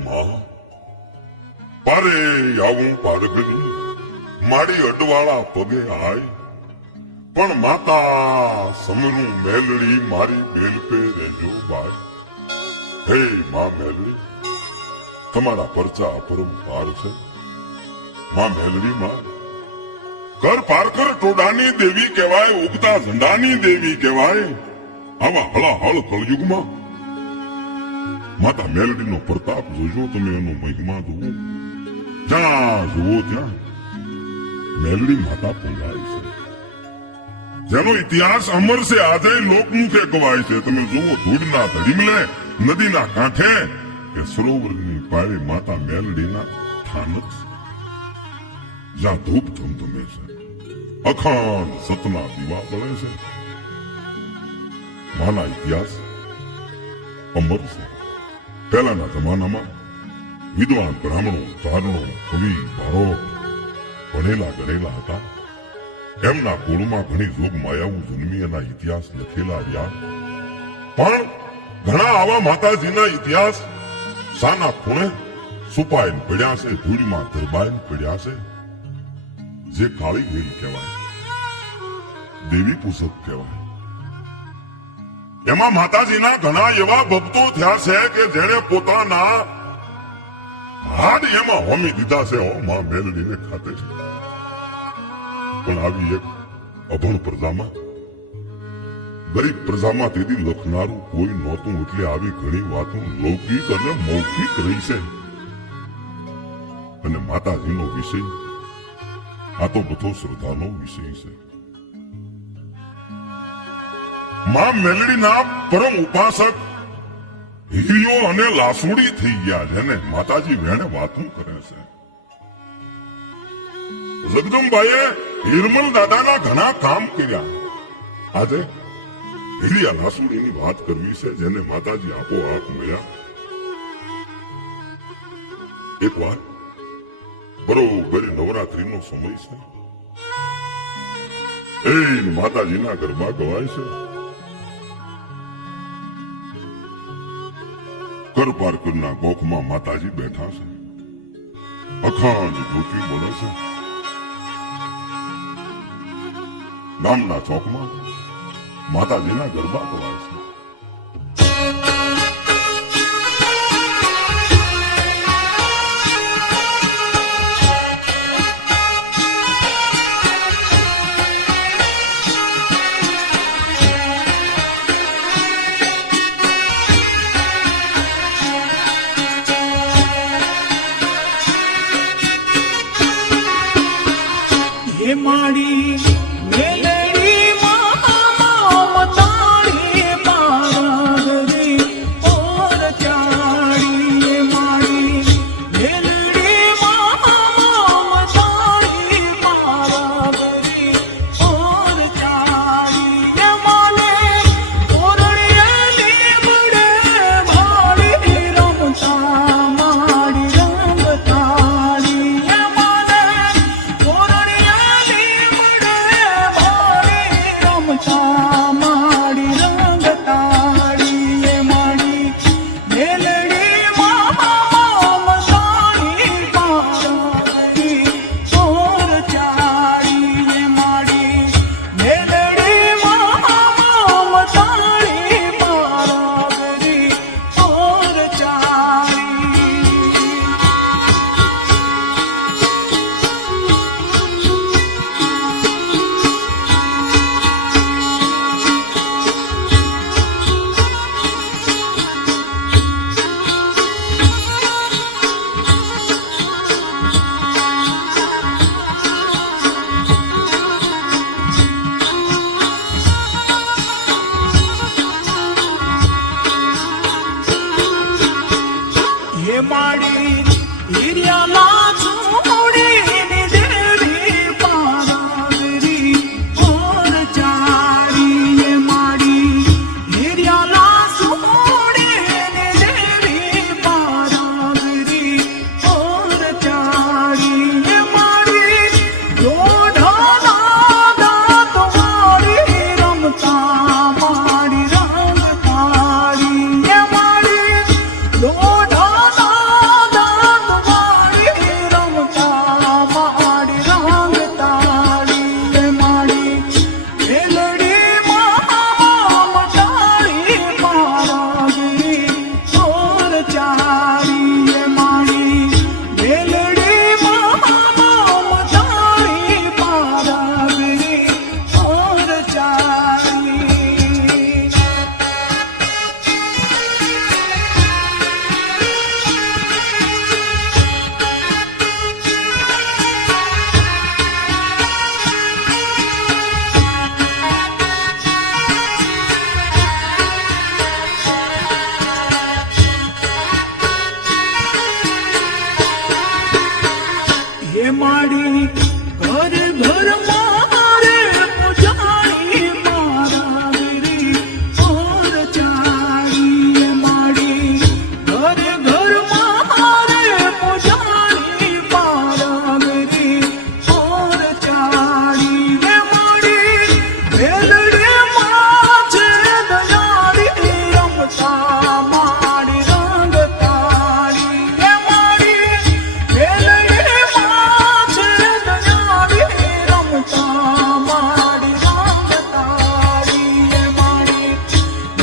માં પારે આવું પારગની મારી અડવાળા પગે આય પણ માતા સમરું મેલડી મારી બેલ પે રહેજો બાય હે માં મેલડી તમારા પરચા અપરંપાર છે માં મેલડી માં કર પારકર ટોડાની દેવી કહેવાય ઉગતા ઝંડાની દેવી કહેવાય આવા હળાહળ કળયુગમાં માતા મેલડીનો પ્રતાપ જોજો તમે એનો મહિમા જુઓ જ્યાં જુઓ ત્યાં મેલડી માતા પૂંજાય છે જેનો ઇતિહાસ અમર છે આજે લોકમુખે કવાય છે તમે જુઓ ધૂળના ધડીમલે નદીના કાંઠે કે સરોવરની પાળે માતા મેલડીના સ્થાનક છે જ્યાં ધૂપ ધમધમે છે અખંડ સતના દીવા બળે છે માના ઇતિહાસ અમર છે પહેલાના જમાનામાં વિદ્વાન બ્રાહ્મણો ચારણો કવિ ભારોક ભણેલા ગણેલા હતા એમના કુળમાં ઘણી જોગ માયાઓ જન્મી એના ઇતિહાસ લખેલા રહ્યા પણ ઘણા આવા માતાજીના ઇતિહાસ સાના ખૂણે છુપાઈને પડ્યા છે ધૂળમાં દરબાઈને પડ્યા છે જે કાળી વેલ કહેવાય દેવી પૂજક કહેવાય એમાં માતાજીના ઘણા એવા ભક્તો થયા છે કે જેણે પોતાના હાડ એમાં હોમી દીધા છે માં મેલડીને ખાતે છે પણ આવી એક અભણ પ્રજામાં ગરીબ પ્રજામાં તેથી લખનારું કોઈ નહોતું એટલે આવી ઘણી વાતો લૌકિક અને મૌખિક રહી છે અને માતાજીનો વિષય આ તો બધો શ્રદ્ધાનો વિષય છે માં મેલડીના પરમ ઉપાસક હીરિયો અને લાસુડી થઈ ગયા જેને માતાજી વેણે વાતો કરે છે જગદંબાએ હિરમલ દાદાના ઘણા કામ કર્યા આજે હીરિયા લાસુડીની વાત કરવી છે જેને માતાજી આપોઆપ મળ્યા એક વાર બરોબર નવરાત્રીનો સમય છે એ માતાજીના ગરબા ગવાય છે કર પાર્કરના ગોખમાં માતાજી બેઠા છે અખંડ જ્યોતિ બળે છે ગામના ચોકમાં માતાજીના ગરબા ગવાય છે માડી મેલડી માં મતાડી પારગરી ઓર ચાડી માડી મેલડી માં મતાડી પારગરી ઓર ચાડી માને ઓરણિયાની બડે ભાડી રમતા માડી રંગતાડી માને માડી રંગતાડી માડી મેલડી માં મતાડી પારગરી ઓર ચાડી માડી મેલડી માં મતાડી પારગરી ઓર ચાડી ये माड़ी हिरियाला छोड़ी देवी पारगरी और चारी ये माड़ी हिरियाला छोड़ी देवी पारगरी और चारी ये माड़ी जोड़ा दादा तुम्हारी रमता माड़ी रंगतारी ये माड़ी जोड़ा ઘર મારે પૂજારી મારા ગરી ઓર ચારી માડી ઘરે ઘર મારે પૂજારી મારા ગરી ઓર ચારી માડી મેલડે માછે દયાળી રમતા માડી રંગ તાળી માડી મેલડે માછે દયાળી રમતા માડી રંગ તાળી માડી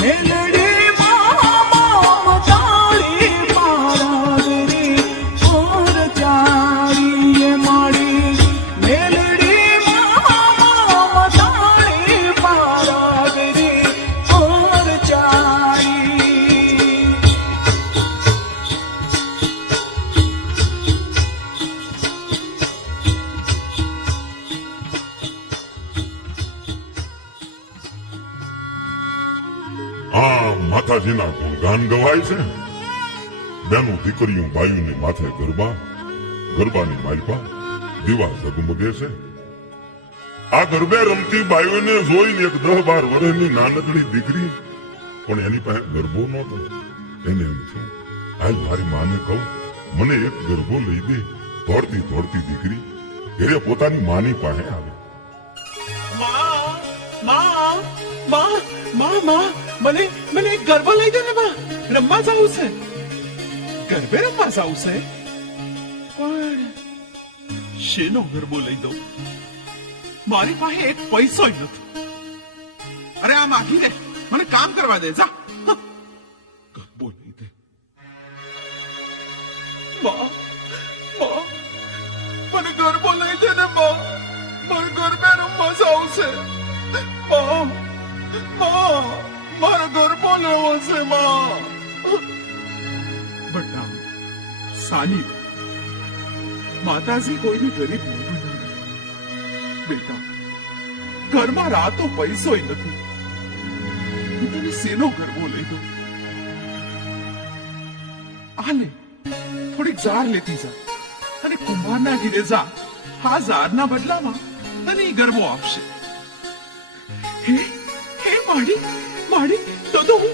મેલડી મામા તાળી મારા ગરી ઓર ચારી માડી મેલડી મામા તાળી મારા ગરી ઓર ચારી આ માતાજીના ગુણગાન ગવાય છે. બેનું દીકરીઓ બાયુને માથે ગરબા, ગરબાની માલપા દીવા ઝગમગે છે. આ ગરબે રમતી બાયુને જોઈને એક 10-12 વર્ષની નાનકડી દીકરી પણ એની પાસે ગરબો નહોતો. એને એમ થયું, આજ મારી માને કહું મને એક ગરબો લઈ દે. દોડતી દોડતી દીકરી ઘરે પોતાની માની પાસે આવી. માં માં માં માં મને મને એક ગરબો લઈ દે ને માં, રમવા જાવું છે, ગરબે રમવા જાવું છે. પણ શેનો ગરબો લઈ દઉં? મારી પાસે એક પૈસોય નથી. અરે આ માગી દે, મને કામ કરવા દે જા. ગરબો લઈ દે. માં માં મને ગરબો લઈ દે ને માં, મારે ગરબે રમવા જાવું છે. માં માં મારે ગરબો લેવો છે માં. બટા સાની માતાજી કોઈને ગરીબ નહીં બનાવે. બેટા ઘરમાં રાતો પૈસોય નથી, હું તને શેનો ગરબો લઈ દઉં? આ લે થોડીક ઝાર લેતી જા અને કુંભારના ઘીરે જા. આ ઝારના બદલામાં તને ઈ ગરબો આપશે. હે હે માડી માડી તો હું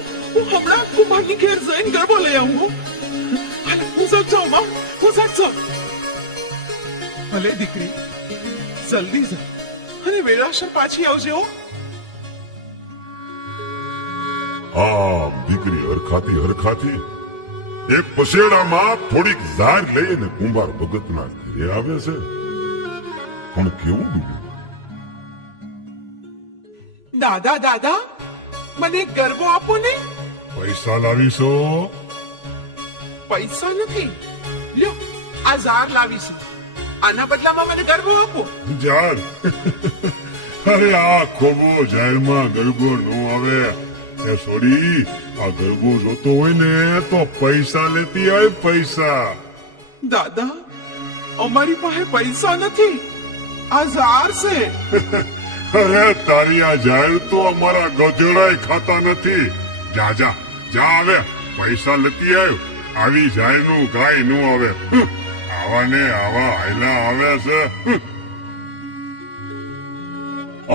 હમણાં કુંભારની ઘેર જઈને ગરબો લઈ આવું. હાલે હું જાઉં માં, હું જાઉં. ભલે દીકરી જલ્દી જા અને વેળાસર પાછી આવજે હો. આ દીકરી હરખાતી હરખાતી એક પસેડામાં થોડીક ઝાર લઈને કુંભાર ભગતના ઘરે આવે છે. પણ કેવું ડૂબ્યું. દાદા દાદા મને એક ગરબો આપો ને. પૈસા લાવીશો? પૈસા નથી, લ્યો આ ઝાર લાવીશું, આના બદલામાં મને ગરબો આપો. જાર અરે આ ખોબો જાહેરમાં ગરબો નો આવે. એ છોડી, આ ગરબો જોતો હોય ને તો પૈસા લેતી હોય, પૈસા. દાદા અમારી પાસે પૈસા નથી, આ ઝાર છે. અરે તારી આ જાહેર તો અમારા ગધેડાય ખાતા નથી. જા જા જા, આવે પૈસા લેતી આવ્યો. આવી જાહેર નું કાંઈ નું આવે. આવા ને આવા હાયલા આવે છે.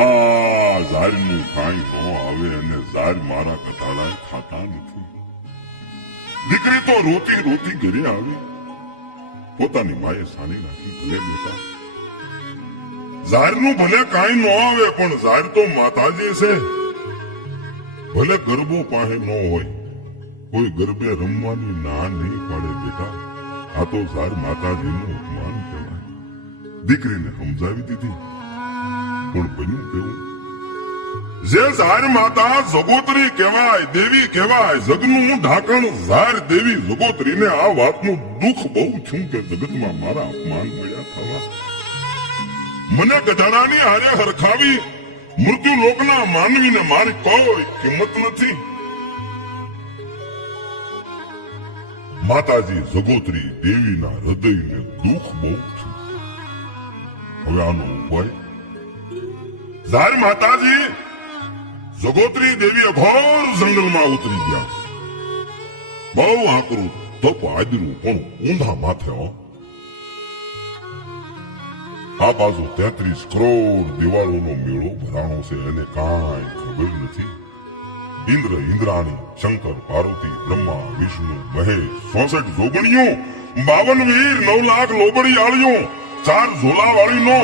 આ ઝાર નું કાંઈ નો આવે અને ઝાર મારા ગધાડા ખાતા નથી. દીકરી તો રોતી રોતી ઘરે આવી. પોતાની માએ સાની નાખી, ભલે બેટા ઝાર નું ભલે કાંઈ ન આવે પણ ઝાર તો માતાજી છે. ભલે ગરબો પાસે ન હોય, કોઈ ગરબે રમવાની ના નહીં પાડે બેટા. આ તો ઝાર માતાજીનું અપમાન કહેવાય. દીકરીને સમજાવી દીધી પણ બન્યું કેવું. જે ઝાર માતા જગોતરી કહેવાય, દેવી કહેવાય, જગનું ઢાંકણ ઝાર દેવી જગોતરીને આ વાતનું દુઃખ બહુ થયું કે જગતમાં મારા અપમાન મળ્યા થવા. મને ગધાડાની હારે હરખાવી મૃત્યુ લોકના માનવીને મારી કોઈ કિંમત નથી. માતાજી જગોતરી દેવીના હૃદયને દુઃખ બહુ થયું. હવે આનો ઉપાય. ઝાર માતાજી જગોતરી દેવી અઘોર જંગલમાં ઉતરી ગયા. બહુ આકરું તપ આદરું પણ ઊંધા માથે હો. આ બાજુ 33 કરોડ દિવાળોનો મેળો ભરાણો છે એને કાંઈ ખબર નથી. ઇન્દ્ર ઇન્દ્રાણી, શંકર પાર્વતી, બ્રહ્મા વિષ્ણુ મહેશ, 64 જોગણીઓ, 52 વીર, 9 લાખ લોબડી આળીઓ, 4 ઝોલાવાળીનો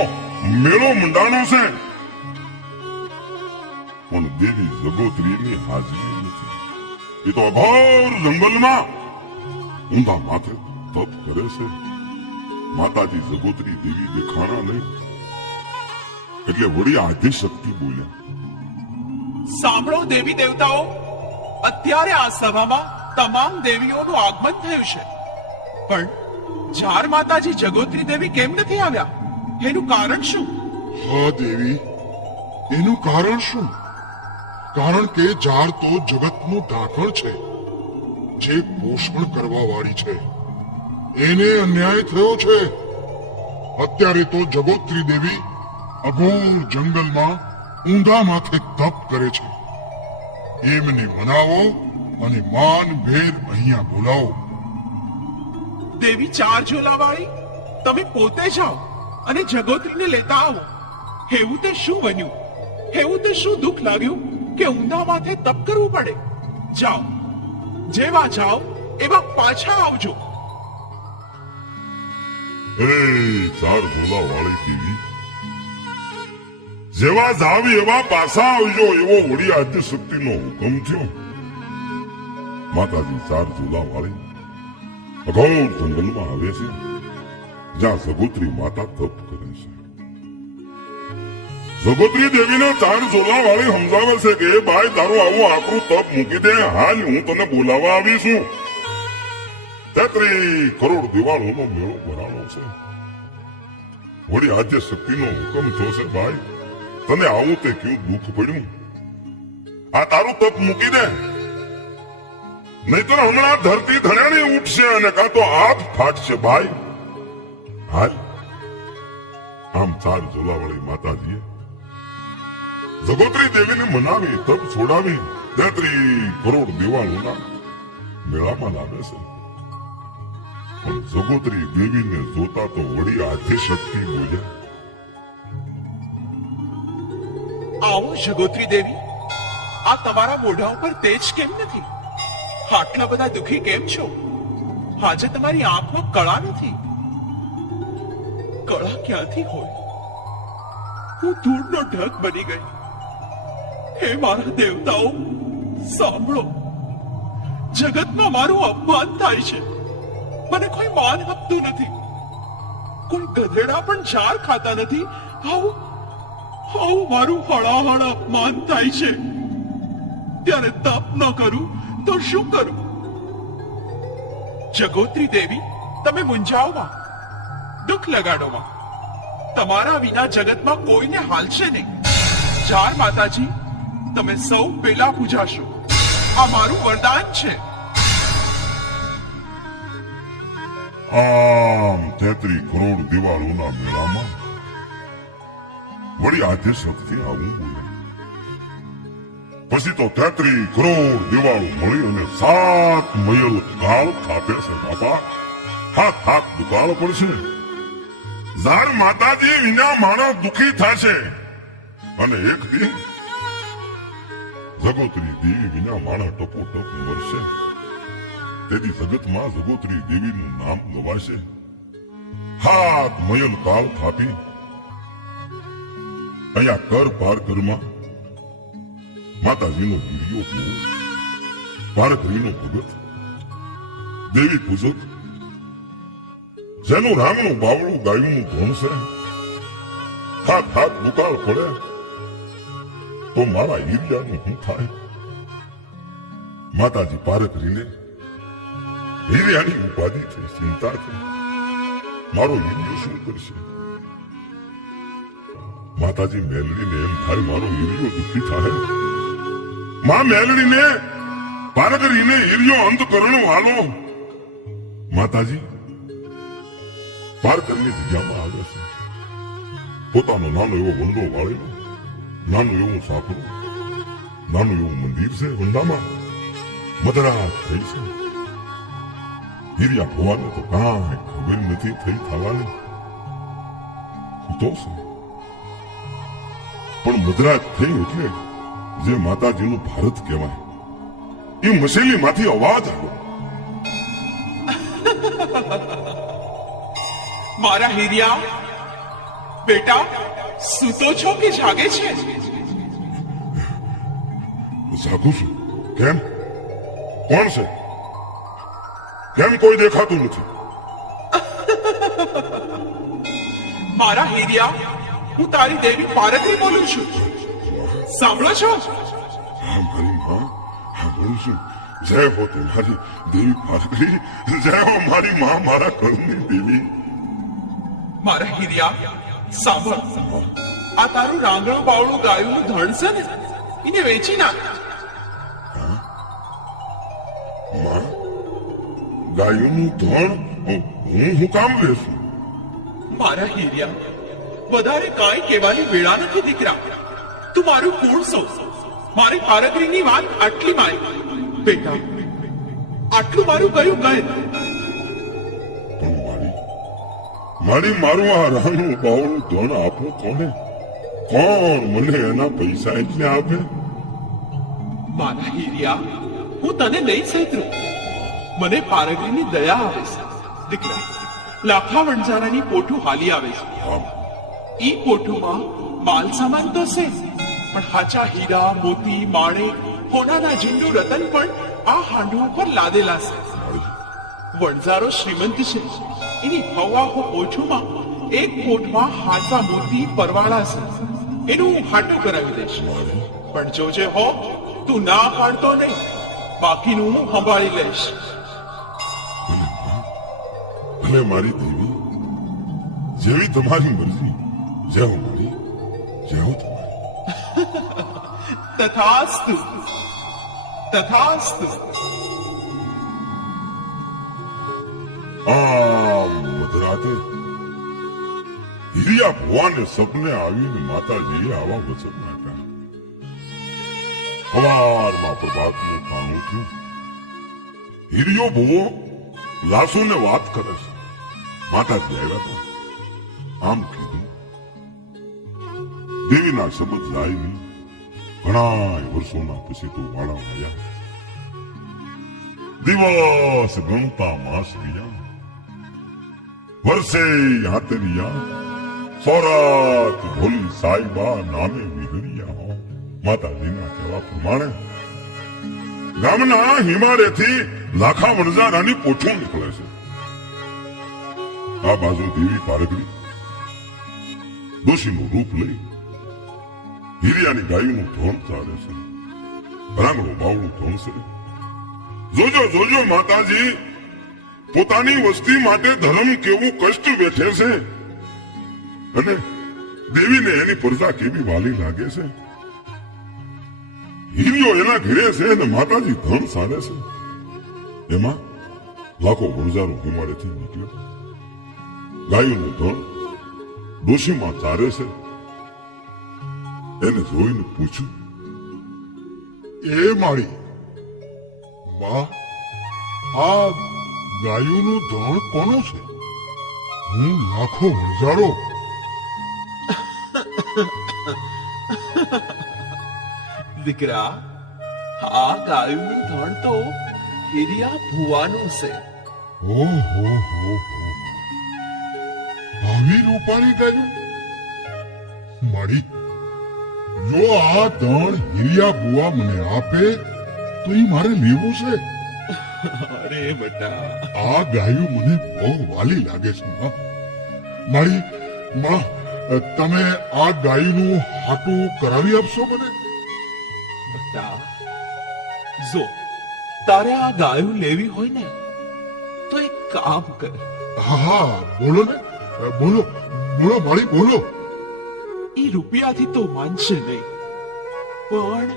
મેળો મંડાણો છે. પણ દેવી જગોત્રીની હાજરી નથી. એ તો અઘોર જંગલમાં ઊંધા માથે તપ કરે છે. માતાજી જગોત્રી દેવી દેખાણા નહીં એટલે વળી આદિ શક્તિ બોલ્યા. સાંભળો દેવી દેવતાઓ, અત્યારે આ સભામાં તમામ દેવીઓનું આગમન થયું છે, પણ જાર માતાજી જગોત્રી દેવી કેમ નથી આવ્યા? એનું કારણ શું? હા દેવી, એનું કારણ શું? કારણ કે જાર તો જગતનું ઢાંકણ છે, જે પોષણ કરવા વાળી છે. એને અન્યાય થયો છે. અત્યારે તો જગોત્રી દેવી અઘોર જંગલમાં ઊંધા માથે તપ કરે છે. એમને મનાવો અને માન ભેર અહીંયા બોલાવો. દેવી 4 ઝોલાવાળી, તમે પોતે જાઓ અને જગોત્રીને લેતા આવો. એવું તે શું બન્યું? એવું તે શું દુઃખ લાગ્યું કે ઊંધા માથે તપ કરવું પડે? જાઓ, જેવા જાઓ એવા પાછા આવજો. એ 4 ઝોલા વાળી દેવી, જેવા જાવી એવા પાછા આવજો એવો વળી આદ્ય શક્તિનો હુકમ થયો. માતાજી 4 ઝોલા વાળી અઘોર જંગલમાં આવે છે, જ્યાં જગોત્રી માતા તપ કરે છે. જગોત્રી દેવીને 4 ઝોલા વાળી સમજાવે છે કે ભાઈ તારું આવું આકરું તપ મૂકી દે, હાલ હું તને બોલાવવા આવી છું. 33 કરોડ દિવાળોનો મેળો ભરાણો છે. વળી આદ્ય શક્તિનો હુકમ થયો છે ભાઈ, તને આવું તે કેવું દુઃખ પડ્યું? આ તારું તપ મૂકી દે, નહીતર હમણાં ધરતી ધરાણી ઉઠશે અને કાં તો હાથ ફાટશે ભાઈ. હાલ. આમ 4 ઝોલાવાળી માતાજીએ જગોત્રી દેવીને મનાવી, તપ છોડાવી 33 કરોડ દિવાળોના મેળામાં લાવે છે. પણ જગોત્રી દેવીને જોતા તો વળી આદ્ય શક્તિ બોલ્યા. આવો જગોત્રી દેવી, આ તમારા મોઢા ઉપર તેજ કેમ નથી? આટલા બધા દુખી કેમ છો? આજે તમારી આંખમાં કળા નથી. કળા ક્યાંથી હોય? હું ધૂળનો ઢગ બની ગઈ. હે મારા દેવતાઓ, સાંભળો, જગતમાં મારું અપમાન થાય છે. મને કોઈ માન આપતું નથી. કોઈ ગધેડા પણ જાર ખાતા નથી. આવું મારું હળાહળ અપમાન થાય છે. ત્યારે તપ ન કરું તો શું કરું? જગોત્રી દેવી, તમે મૂંઝાવમાં, દુઃખ લગાડોમાં. તમારા વિના જગતમાં કોઈને હાલશે નહીં. જાર માતાજી, તમે સૌ પેલા પૂજાશો. આ મારું વરદાન છે. આમ 33 કરોડ દિવાળોના મેળામાં વળી આદ્ય શક્તિ આવું બોલે. પછી તો 33 કરોડ દિવાળો મળી અને 7 મયલ કાળ થાપે છે બાપા. હાથ દુકાળ પડશે. ઝાર માતાજી વિના માણસ દુખી થશે. અને એક દી જગોત્રી દેવી વિના માણસ ટપોટપ મરશે. તેથી જગતમાં જગોત્રી દેવીનું નામ ગવાશે. હાથ મયલ કાળ થાપી અહીંયા કર પાર કરમાં માતાજીનો વીડિયો જોવો. પારકરીનો ભગત, દેવી પૂજક, જેનું રામનું બાવળું ગાયનું ધોણ છે. હાથ દુકાળ પડે તો મારા હીરિયાનું શું થાય? માતાજી પારકરીને હીરિયાની ઉપાધિ થઈ, ચિંતા થઈ. મારો હીરિયો શું કરશે? માતાજી મેલડીને એમ થાય મારો હીરિયો દુઃખી થાય. માં મેલડીને પારકરીને હીરિયો અંતકરણો હાલો. માતાજી પારકરની જગ્યામાં આવે છે. પોતાનો નાનો એવો વંડો વાળેલો, નાનું એવું સાંકડું, નાનું એવું મંદિર છે. વંડામાં મધરાત થઈ છે. હીરિયા ભવાને તો કાંઈ ખબર નથી થઈ થવાની. તો છે પણ મદ્રાસ થઈ એટલે જે માતાજીનું ભારત કહેવાય એ મસેલી માંથી અવાજ આવ્યો. મારા હીરિયા, બેટા સૂતો છો કે જાગે છે? જાગું છું. કેમ? કોણ છે? કેમ કોઈ દેખાતું નથી? મારા હીરિયા, હું તારી દેવી પાર્વતી બોલું છું. સાંભળો છો? હા મારી માં, હા બોલું છું. જય હો તમારી દેવી પાર્વતી, જય હો મારી માં, મારા કળની દેવી. મારા હીરિયા, સાંભળ. આ તારું રાંગણું બાવળું ગાયું ધણ છે ને, એને વેચી નાખ. માં, ગાયોનું ધણ હું કામ વેચું? મારા હીરિયા, વધારે કાંઈ કહેવાની વેળા નથી દીકરા. તું મારું કુળ છો. મારી પારગરીની વાત આટલી મારી. બેટા, આટલું મારું કયું કહે. પણ મારી મારું આ રાનું બાવળું ધણ આપો કોને? કોણ મને એના પૈસા એટલે આપે? મારા હીરિયા, હું તને નહીં સહેતરું. મને પારગરીની દયા આવે છે. દીકરા, લાખા વણઝારાની પોઠું હાલી આવે છે. હા, ઈ પોઠુમાં માલ સામાન તો છે, પણ હાચા હીરા, મોતી, માણેક, હોનાના ઝીંડું રતન પણ આ હાંડુ ઉપર લાદેલા છે. વણઝારો શ્રીમંત છે. એની હવાહો પોઠુમાં એક પોઠમાં હાચા મોતી પરવાળા છે. એનું હું હાટું કરાવી દઈશ. પણ જોજે હો, તું ના પાડતો નહીં. બાકીનું હું સંભાળી લઈશ. ભલે મારી દેવી, જેવી તમારી મરજી. જય હો મારી, જય હો તમારી. તથાસ્તુ, તથાસ્તુ. આ મધરાતે હિરિયા ભુવાને સપને આવીને માતાજીએ આવા વચન આપ્યા. સવારમાં પ્રભાતનું કાણું થયું. હિરિયો ભુવો લાસુને વાત કરે છે. માતાજી આવ્યા હતા. આમ કીધું, દેવીના શબ્દ જાય નહીં. ઘણા વર્ષોના પછી તો વાળા આવ્યા. દિવસ ગણતા માસ ગયા. વર્ષે હાથરિયા. સોરાત ભોલી સાઈબા નામે વિહરિયા હો. માતાજીના કહેવા પ્રમાણે ગામના હિમાલયથી લાખા વણઝારાની પોઠું નીકળે છે. આ બાજુ દેવી પારગરી દોષીનું રૂપ લઈ હિરિયાની ગાયનું ધોણ ચાલે છે. રાંગણું બાવળું ધોણ છે. જોજો જોજો માતાજી, પોતાની વસ્તી માટે ધર્મ કેવું કષ્ટ વેઠે છે અને દેવીને એની પ્રજા કેવી વાલી લાગે છે. હિરિયો એના ઘરે છે અને માતાજી ધન સારે છે. એમાં લાખો વણઝારો હિમાલયથી નીકળ્યો. ગાયોનું ધન ડોશીમાં ચારે છે. એને જોઈને પૂછ્યું, એ મારી માં, આ ગાયોનું ધણ કોનું છે? હું લાખો વણઝારો. દીકરા, આ ગાયનું ધણ તો હિરિયા ભુવાનું છે. હો આવી રૂપાળી ગાયું મારી. જો આ ધણ હિરિયા બુઆ મને આપે તો એ મારે લેવું છે. અરે બેટા, આ ગાયું મને બહુ વાલી લાગે છે માં. મારી માં, તમે આ ગાયનું હાટું કરાવી આપશો મને? બેટા, જો તારે આ ગાયું લેવી હોય ને તો એક કામ કર. હા બોલો ને, બોલો બોલો મારી બોલો. એ રૂપિયાથી તો માનશે નહીં, પણ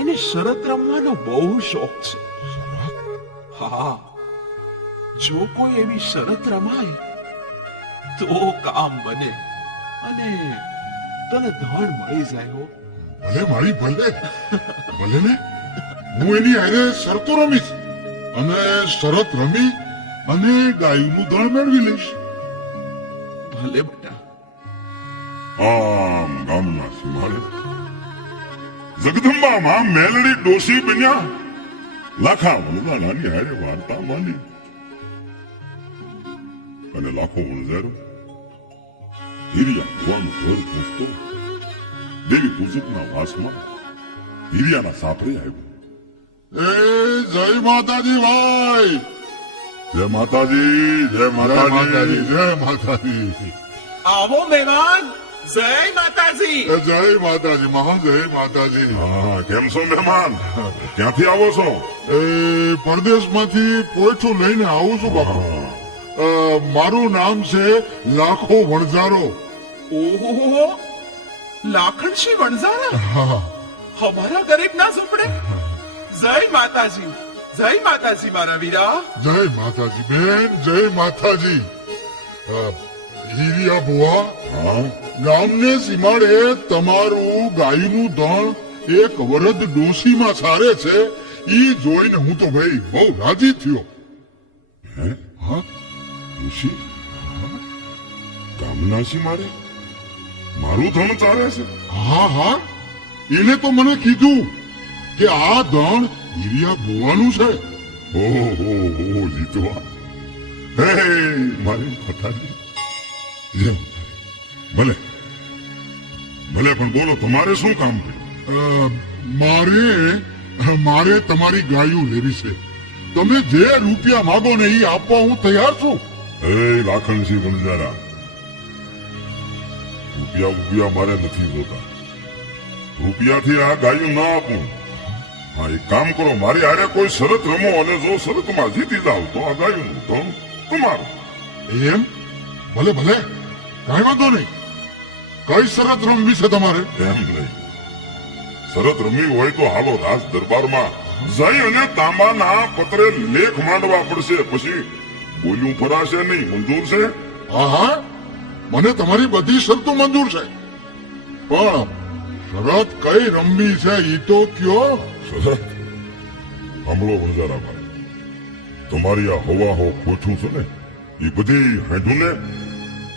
એને શરત રમવાનો બહુ શોખ છે. હા, જો કોઈ એવી શરત રમાય તો કામ બને અને તને ધન મળી જાય. હો, ભલે મારી ભલે ભલે ને, હું એની હારે શરતો રમીશ અને શરત રમી અને ગાયનું ધણ મેળવી લઈશ. ભલે બેટા, આમ ગામના સીમાડે જગદંબા માં મેલડી ડોસી બન્યા લાખા વણઝારાની હારે વાર્તા માંડી અને લાખો વણઝારો હિરિયા ભુવાનું ઘર પૂછતો દેવી પૂજકના વાસમાં હિરિયાના સાપરે આવ્યો. એ જય માતાજી ભાઈ, જય માતાજી, જય જય માતાજી, માતાજી. જય માતાજી, આવો મહેમાન, જય માતાજી. જય માતાજી, મહા જય માતાજી. હા, કેમ છો મહેમાન? ક્યાંથી આવો છો? એ પરદેશમાંથી પોઈઠું લઈને આવું છું બાપુ. મારું નામ છે લાખો વણઝારો. ઓહો, લાખણસિંહ વણઝારા હા, હમારા ગરીબ ના ઝૂંપડે. જય માતાજી, જય માતાજી મારા વીરા. જય માતાજી બેન, જય માતાજી. હીરિયા બુઆ, હા, ગામને સીમાડે તમારું ગાયનું ધણ એક વરદ ડોશીમાં સારે છે. ઈ જોઈને હું તો ભાઈ બહુ રાજી થયો. હે? હા, ડોશી? ગામનાસી મારે મારું ધન ચાલે છે? હા, હા, એને તો મને કીધું કે આ ધણ હીરિયા બુવાનું છે. ઓહો જીતવા. હે મારી માતાજી, જય માતાજી. ભલે ભલે, પણ બોલો તમારે શું કામ પડ્યું? મારે તમારી ગાયું લેવી છે. તમે જે રૂપિયા માગો ને એ આપવા હું તૈયાર છું. હે લાખણસિંહ વણઝારા, રૂપિયા મારે નથી જોતા. રૂપિયાથી આ ગાયું ના આપું. હા, એક કામ કરો, મારી હારે કોઈ શરત રમો અને જો શરતમાં જીતી જાવ તો આ ગાયું ધન તમારું. એમ? ભલે ભલે, કાંઈ વાંધો નહીં. કઈ શરત રમવી છે તમારે? એમ નહીં, શરત રમવી હોય તો હાલો રાજ દરબારમાં જઈ અને તાંબાના પત્રે લેખ માંડવા પડશે. પછી બોલ્યું ફરાશે નહીં. મંજૂર છે? હા હા, મને તમારી બધી શરતો મંજૂર છે, પણ શરત કઈ રમવી છે ઈ તો કયો. શરત સાંભળો વણઝારાભાઈ, તમારી આ હવા હો કોઠું છે ને એ બધી હાંડુને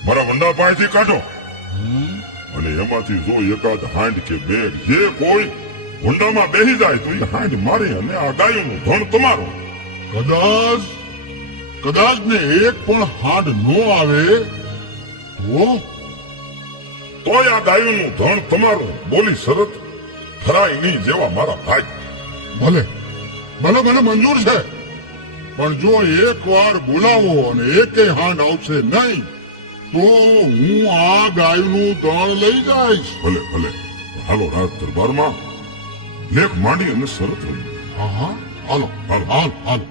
મારા વંડા પાસેથી કાઢો અને એમાંથી જો એકાદ હાંડ કે બેગ જે કોઈ વંડામાં બેસી જાય તો એ હાંડ મારી અને આ ગાયોનું ધણ તમારું. કદાચ ને એક પણ હાડ નો આવે તો તોય આ ગાયોનું ધણ તમારું. બોલી શરત ફરાય નહીં જેવા મારા ભાઈ. ભલે ભલે મને મંજૂર છે, પણ જો એક વાર બોલાવો અને એકેય હાંડ આવશે નહીં તો હું આ ગાયનું ધણ લઈ જઈશ. ભલે ભલે, હાલો રાજ દરબારમાં લેખ માંડી અને શરત રમી. હા હા, હાલો હાલો. હાલ હાલો.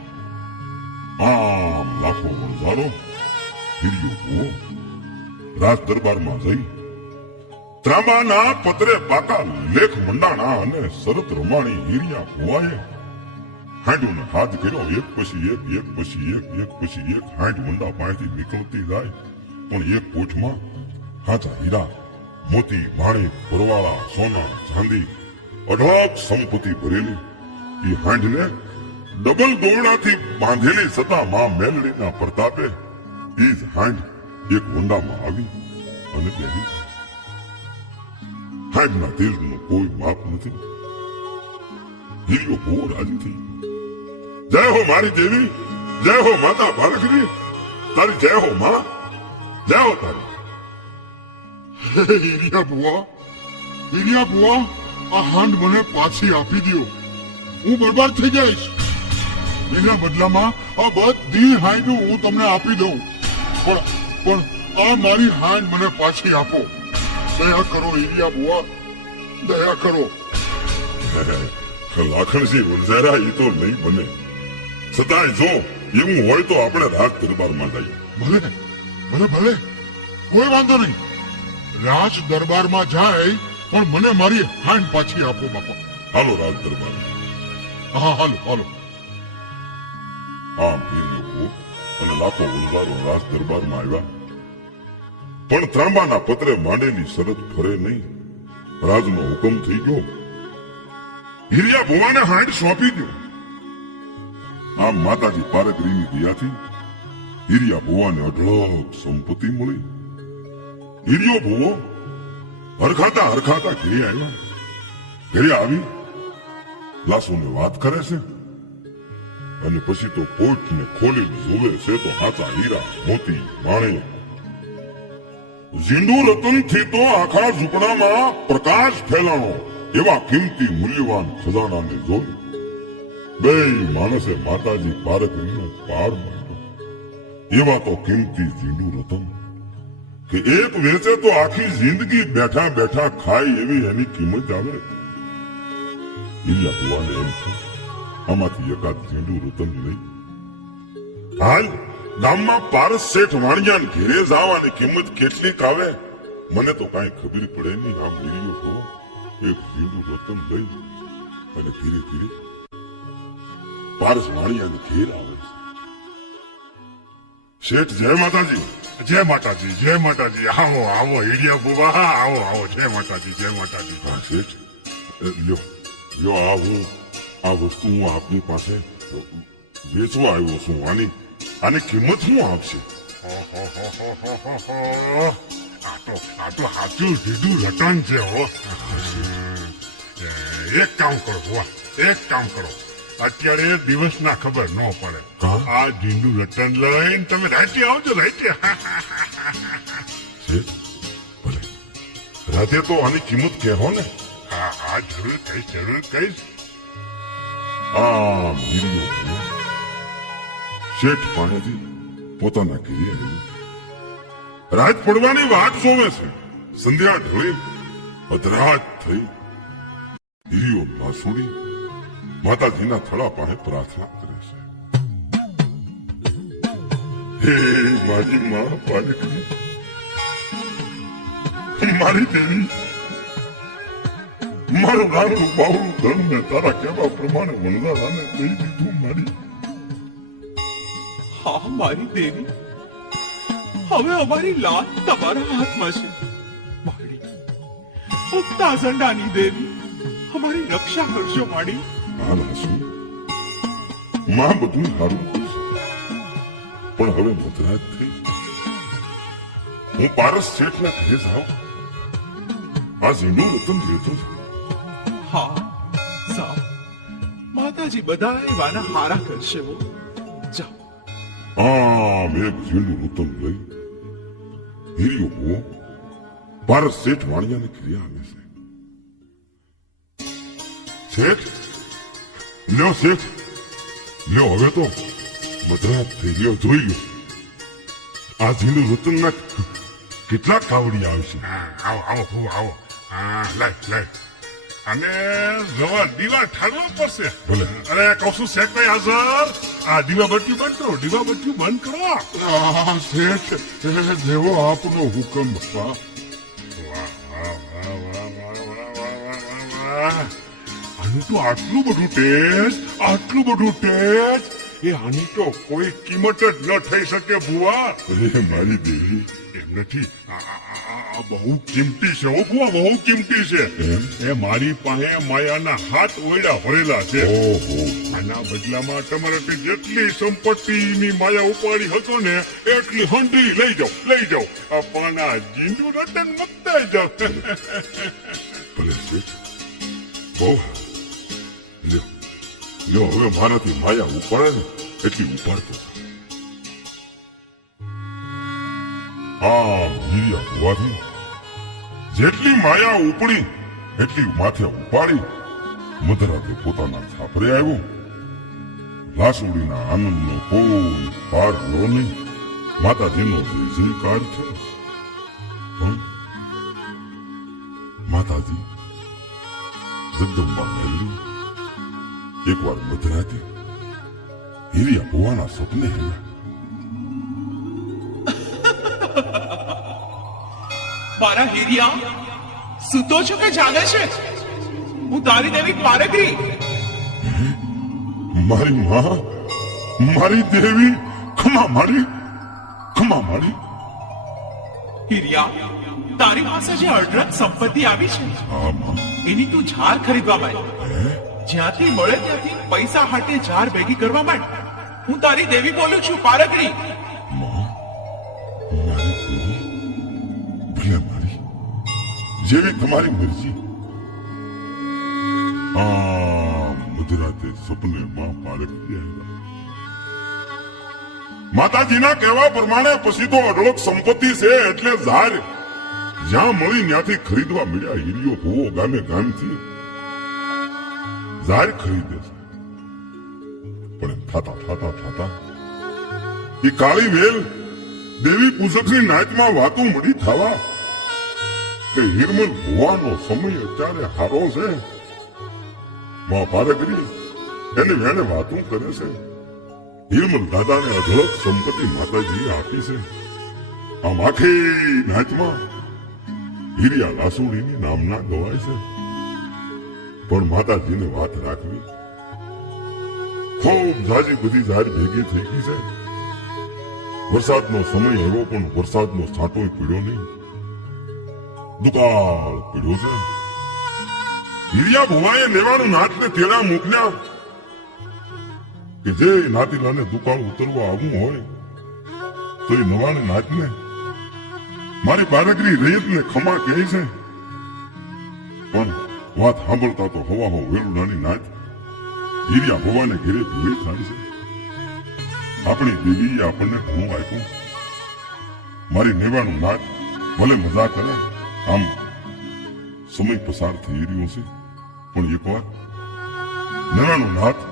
આમ લાખો વણઝારો હિરિયો ભુવો રાજ દરબારમાં જઈ ત્રાંબાના પત્રે પાકા લેખ મંડાણા અને શરત રમાણી હિરિયા ભુવાએ હાંડુને હાથ કર્યો. એક પછી એક, એક પછી એક, એક પછી એક હાંડ મંડા પાસેથી નીકળતી જાય, પણ એક કોઠમાં હાચા હીરા, મોતી, માણેક, પરવાળા, સોના, ચાંદી, અઢળક સંપત્તિ ભરેલી એ હાંડને ડબલ દોરડાથી બાંધેલી સતા માં મેલડીના પ્રતાપે એ જ હાંડ એક વંડામાં આવી અને બેહી. હાંડના તેજનું કોઈ માપ નથી. હિરિયો બહુ રાજી થઈ. જય હો મારી દેવી, જય હો માતા ભારતની, તારી જય હો માં, જય હો તારી. હીરિયા બુઆ, આ હાંડ મને પાછી આપી દો. હું બરબાદ થઈ જઈશ. એના બદલામાં આ બધી હાંડ હું તમને આપી દઉં, પણ આ મારી હાંડ મને પાછી આપો. દયા કરો હીરિયા બુઆ, દયા કરો. લાખણસિંહ વણઝારા એ તો નહીં બને. છતાંય જો એવું હોય તો આપણે રાજ દરબારમાં જઈએ. ભલે ભલે ભલે, કોઈ વાંધો નહીં. રાજ દરબારમાં જાય પણ મને મારી હાંડ પાછી આપો બાપા. હાલો રાજ દરબાર. હા હાલો હાલો. આમ હિરિયો અને લાખો વણઝારો રાજ દરબારમાં આવ્યા, પણ ત્રાંબાના પત્રે માંડેલી શરત ફરે નહીં. રાજનો હુકમ થઈ ગયો. હિરિયા ભુવાને હાંડ સોંપી દો. આમ માતાજી પારગરીની દયાથી હિરિયા ભુવાને અઢળક સંપત્તિ મળી. હિરિયો ભુવો હરખાતા હરખાતા ઘરે આવ્યા. ઘરે આવી લાસુને વાત કરે છે અને પછી તો પોટને ખોલીને જોવે છે તો હાથા હીરા મોતી માણેક ઝીંડુ રતનથી તો આખા ઝૂંપડામાં પ્રકાશ ફેલાણો એવા કિંમતી મૂલ્યવાન ખજાનાને જોઈ બે માણસે માતાજી પાર્વતીનો પાડ માંડ્યો. એવા તો કિંમતી ઝીંડુ રતન કે એક વેચે તો આખી જિંદગી બેઠા બેઠા ખાય એવી એની કિંમત આવે. ઈલિયા ભુવાને એમ છે આમાંથી એકાદ ઝીંડુ રતન લઈ હાલ ગામમાં પારસ શેઠ વાણિયાને ઘેરે જવાની કિંમત કેટલીક આવે મને તો કાંઈ ખબર પડે નહીં. આમ વીર્યો તો એક ઝીંડુ રતન લઈ અને ધીરે ધીરે પારસ વાણિયાને ઘેર આવે છે. શેઠ જય માતાજી. જય માતાજી, જય માતાજી. આવો આવો હીડિયા બુવા, આવો આવો. જય માતાજી, જય માતાજી. હા શેઠ લ્યો લ્યો આ વસ્તુ હું આપની પાસે વેચવા આવ્યો છું. આની કિંમત શું આપશે? આ તો સાચું સીધું રટન છે હો. એક કામ કરો બુવા, એક કામ કરો. અત્યારે દિવસ ના ખબર ન પડે. હા? આ ઝીંડુ રટન લઈને તમે રાતે આવજો, રાતે. શેઠ ભલે રાતે તો આની કિંમત કહેવો ને. હા હા, જરૂર કહીશ, જરૂર કહીશ. આ મીરિયો શેઠ પાસેથી પોતાના ઘરે આવ્યું. રાત પડવાની વાટ જોવે છે. સંધ્યા ઢળી અધરાત થઈ હીરિયો લાસુડી માતાજીના થડા પાસે પ્રાર્થના કરે છે. હે મારી માં પાલકી, મારી દેવી, મારું નાનું બાવળું ધન મેં તારા કહેવા પ્રમાણે વનરાજાને દઈ દીધું. મારી હા મારી દેવી, હવે અમારી લાત તમારા હાથમાં છે. માડી ઉગતા ઝંડાની દેવી, અમારી રક્ષા કરજો માડી. આ લાસુ માં બધું સારું કરશે પણ હવે મધરાત થઈ. હું પારસ શેઠના ઘરે જાઉં. આ ઝીંડુ રતન લેતો છું. હા જાઓ, માતાજી બધા એવાના હારા કરશે. હો જાઓ. આમ એક ઝીંડુ રતન લઈ હીરિયો ભુવો પારસ શેઠ વાણિયાને ઘરે આવે છે. શેઠ લ્યો, શેઠ લ્યો, હવે તો મધરાત થઈ ગયો. જોઈ લો આ ઝીંડુ રતનના કેટલા કાવડી આવશે. હા, આવો આવો બુવા, આવો. હા, લાય લાય. અને જવા દીવા ઠારવા પડશે. ભલે. અરે કૌશું શેઠ ભાઈ હાજર. આ દીવા બત્તી બંધ કરો, દીવા બત્તી બંધ કરો. આ શેઠ જેવો આપનો હુકમ બાપા. વાહ વાહ વાહ વાહ વાહ વાહ વાહ વાહ વાહ. આનું તો આટલું બધું ટેસ્ટ, આટલું બધું ટેસ્ટ. એ આની તો કોઈ કિંમત જ ન થઈ શકે બુવા. અરે મારી દેવી, એમ નથી. આ બહુ કિંમતી છે હો બુવા, બહુ કિંમતી છે. એમ? એ મારી પાસે માયાના હાથ ઓયડા ભરેલા છે. ઓહો, આના બદલામાં તમારાથી જેટલી સંપત્તિની માયા ઉપાડી હતો ને એટલી હંડી લઈ જાઓ, લઈ જાઓ. આ પાના જીંદુ રતન મકતા જાઓ. ભલે શેઠ બહુ લ્યો લ્યો, હવે મારાથી માયા ઉપાડે ને એટલી ઉપાડતો. આ હીરિયા ભુવાથી જેટલી માયા ઉપડી એટલી માથે ઉપાડી મધરાતે પોતાના છાપરે આવ્યો. લાસુડીના આનંદનો કોઈ પાર નો નહીં. માતાજીનો જયજયકાર થયો. પણ માતાજી જગદંબા મહેલની એકવાર મધરાતે હીરિયા ભુવાના સપને આવ્યા. મારા હીરિયા, સૂતો છો કે જાગે છે? હું તારી દેવી પારગરી. મારી માં, મારી દેવી, ખમા મારી, ખમા મારી. હીરિયા, તારી પાસે જે અઢળક સંપત્તિ આવી છે હા માં. એની તું ઝાર ખરીદવા માંડ. જ્યાંથી મળે ત્યાંથી પૈસા હાટે ઝાર ભેગી કરવા માંડ. હું તારી દેવી બોલું છું, પારગરી. માં, મારી દેવી, ભલે મારી જેવી તમારી મરજી. આ મધરાતે સપને માં પારખી આવ્યા. માતાજીના કહેવા પ્રમાણે પછી તો અઢળક સંપત્તિ છે એટલે ઝાર જ્યાં મળી ત્યાંથી ખરીદવા મળ્યા. હીરિયો ભૂવો ગામે ગામથી ઝાર ખરીદે છે. પણ થાતા એ કાળી વેલ દેવી પૂજકની નાચમાં વાતો મળી થવા કે હિરમન ભુવાનો સમય અત્યારે હારો છે. માં પારગરી એની વેણે વાતો કરે છે. હિરમલ દાદાને અઢળક સંપત્તિ માતાજીએ આપી છે. આમ આખી નાચમાં હિરિયા લાસુડીની નામના ગવાય છે. પણ માતાજીને વાત રાખવી ખૂબ ઝાઝી બધી ઝાડ ભેગી થઈ ગઈ છે. વરસાદનો સમય આવ્યો પણ વરસાદનો છાંટો પીડ્યો નહીં. દુકાળ પીડ્યો છે. હિરિયા ભુવાએ લેવાનું નાથને તેડા મોકલ્યા કે જે નાતીલાને દુકાળ ઉતરવા આવવું હોય તો એ નવાને નાચને મારી પારગરી રૈયતને ખમા કહે છે. પણ વાત સાંભળતા તો હવા હો વેલુડાની નાચ હિરિયા ભુવાને ઘેરે ભેળી થાય છે. આપણી દેવીએ આપણને ઘણું આપ્યું. મારી નેવાનું નાચ ભલે મજા કરે આમ સમય પસાર થઈ રહ્યો છે પણ એક વાર નેવાનું નાથ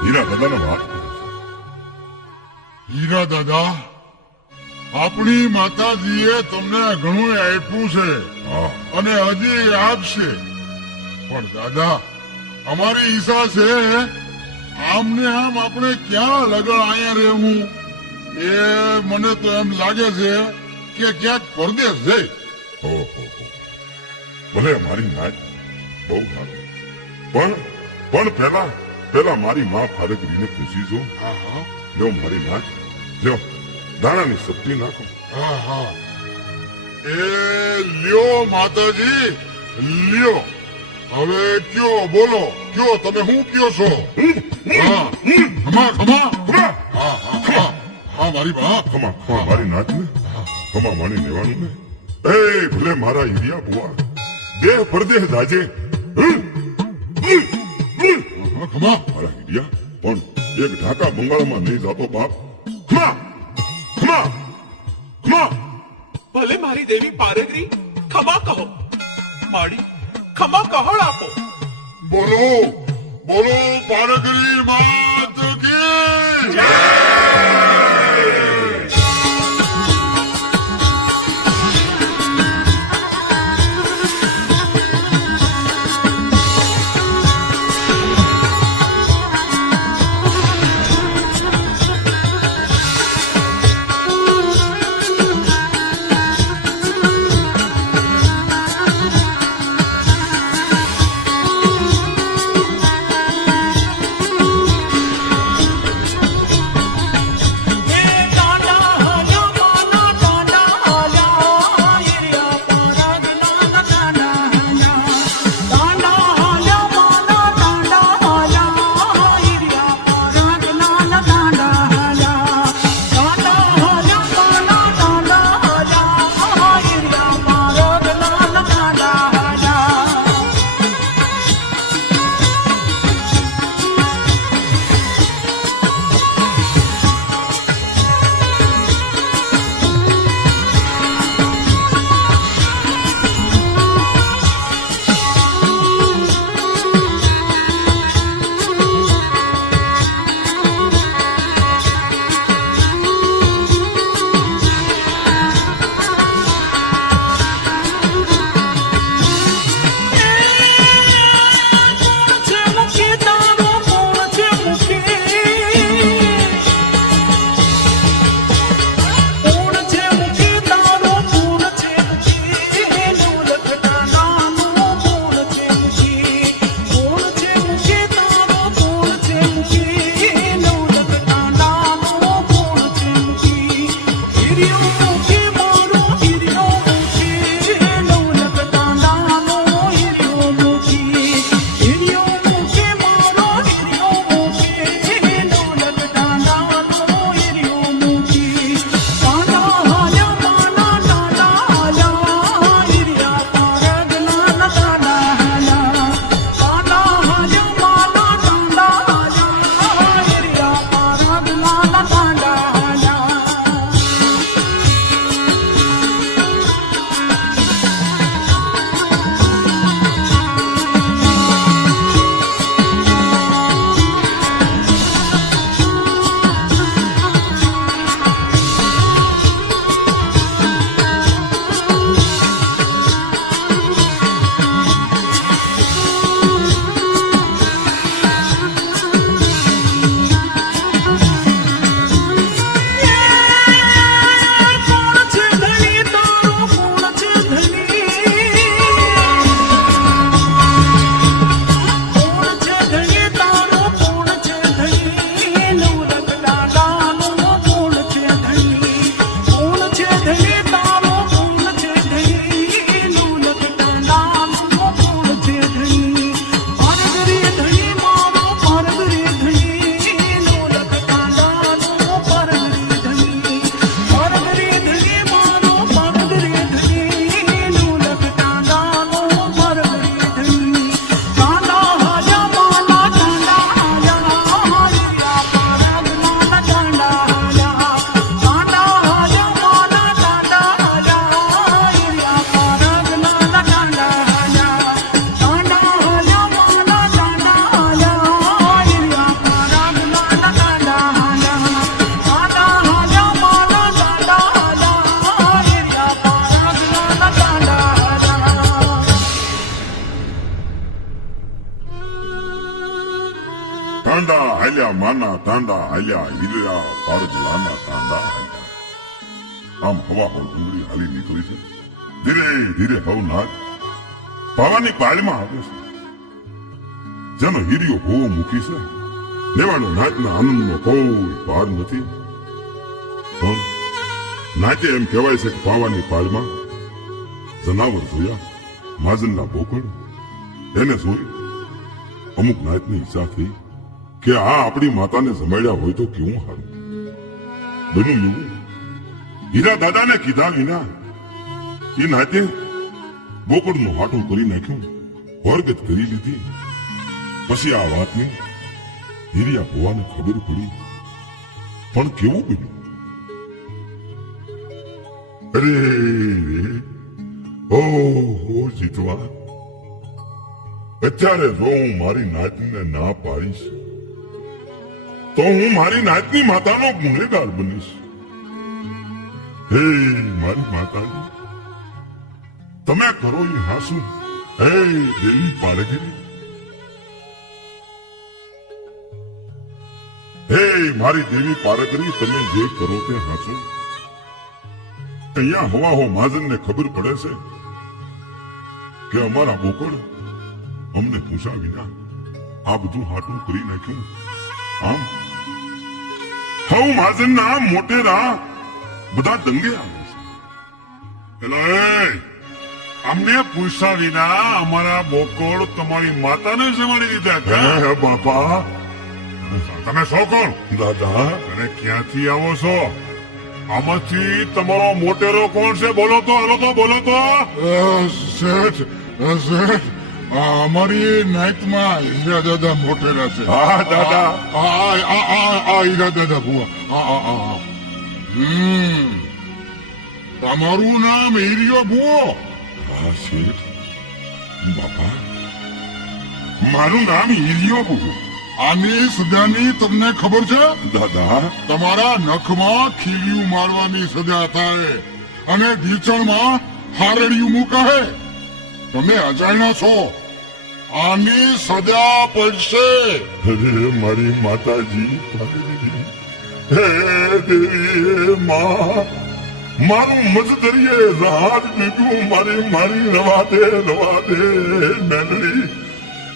હીરા દાદાને વાત કરે છે. હીરા દાદા, આપણી માતાજીએ તમને ઘણું આપ્યું છે હા અને હજી આપશે. પણ દાદા, અમારી ઈચ્છા છે આમને આમ આપણે ક્યાં લગન અહીંયા રહેવું. એ મને તો એમ લાગે છે કે ક્યાંક પરદેશ જાય. ઓહો ભલે મારી નાચ બહુ સારી પણ પેલા મારી માં ફારકરીને પૂછી જો. હા હા લ્યો મારી નાચ લ્યો દાણાની સબ્જી નાખો. હા હા એ લ્યો માતાજી લ્યો. હવે કયો બોલો, કયો તમે શું કયો છો? હા ખમા ખમા ખમા હા હા હા હા મારી બા ખમા ખમા મારી નાચ ને ખમા માની લેવાનું ને. એ ભલે મારા હીરિયા બુઆ દેહ પરદેહ જાજે ખમા મારા હીરિયા પણ એક ઢાકા બંગાળમાં નહીં જાતો બાપ. ખમા ખમા ખમા ભલે મારી દેવી પારગરી ખમા કહો. માડી ખમા કહળ આપો. બોલો બોલો પારગરી માત કી જય. હાલ્યા માના તાંડા હાલ્યા હીરા પારજલાના તાંડા હાલ્યા. આમ હવા હો ડુંગળી હાલી નીકળી છે. ધીરે ધીરે હવ નાગ પાવાની પાળમાં આવે છે. જેનો હીરિયો ભોવો મૂકી છે લેવાનો નાચના આનંદનો કોઈ પાર નથી. પણ નાચે એમ કહેવાય છે કે પાવાની પાળમાં જનાવર જોયા માજનના બોકડ એને જોઈ અમુક નાચની ઈચ્છા થઈ કે આ આપણી માતાને જમાડ્યા હોય તો કેવું સારું બન્યું. એવું હીરા દાદાને કીધા વિના એ નાચે બોકડનું હાટું કરી નાખ્યું, હરકત કરી લીધી. પછી આ વાતની હીરિયા ભુવાને ખબર પડી. પણ કેવું બન્યું? અરે ઓહો જીતવા, અત્યારે જો હું મારી નાતને ના પાડીશ તો હું મારી નાતની માતાનો ગુનેગાર બનીશ. હે મારી માતાજી, તમે કરો એ હાસુ. હે દેવી પારગીરી, હે મારી દેવી પારગરી, તમે જે કરો તે હાસુ. અહીંયા હવા હો મહાજનને ખબર પડે છે કે અમારા બોકડ અમને પૂછા વિના આ બધું હાટું કરી નાખ્યું. આમ હવ મહાજનના મોટેરા બધા દંગે આવે છે. પેલા અમને પૂછ્યા વિના અમારા બોકડ તમારી માતાને જમાડી દીધા કા? હે બાપા, તમે સૌ કોણ દાદા, અને ક્યાંથી આવો છો? આમાંથી તમારો મોટેરો કોણ છે? બોલો તો, હાલો તો, બોલો તો. શેઠ શેઠ અમારી નાઇટમાં હીરા દાદા મોટેરા છે. હા દાદા, આ હીરા દાદા ભુવા. તમારું નામ હીરિયો ભુવો? હા શેઠ. બાપા, મારું નામ હીરિયો બહુ. આની સજાની તમને ખબર છે? દાદા, તમારા નખમાં ખીલિયું મારવાની સજા થાય અને ઢીચણમાં હારડિયું મુકાય. તમે અજાણ્યા છો, આની સજા પડશે. અરે મારી માતાજી, હે દેવી માં, મારું મજદરીએ રાત લીધું. મારી રવા દે મેલડી.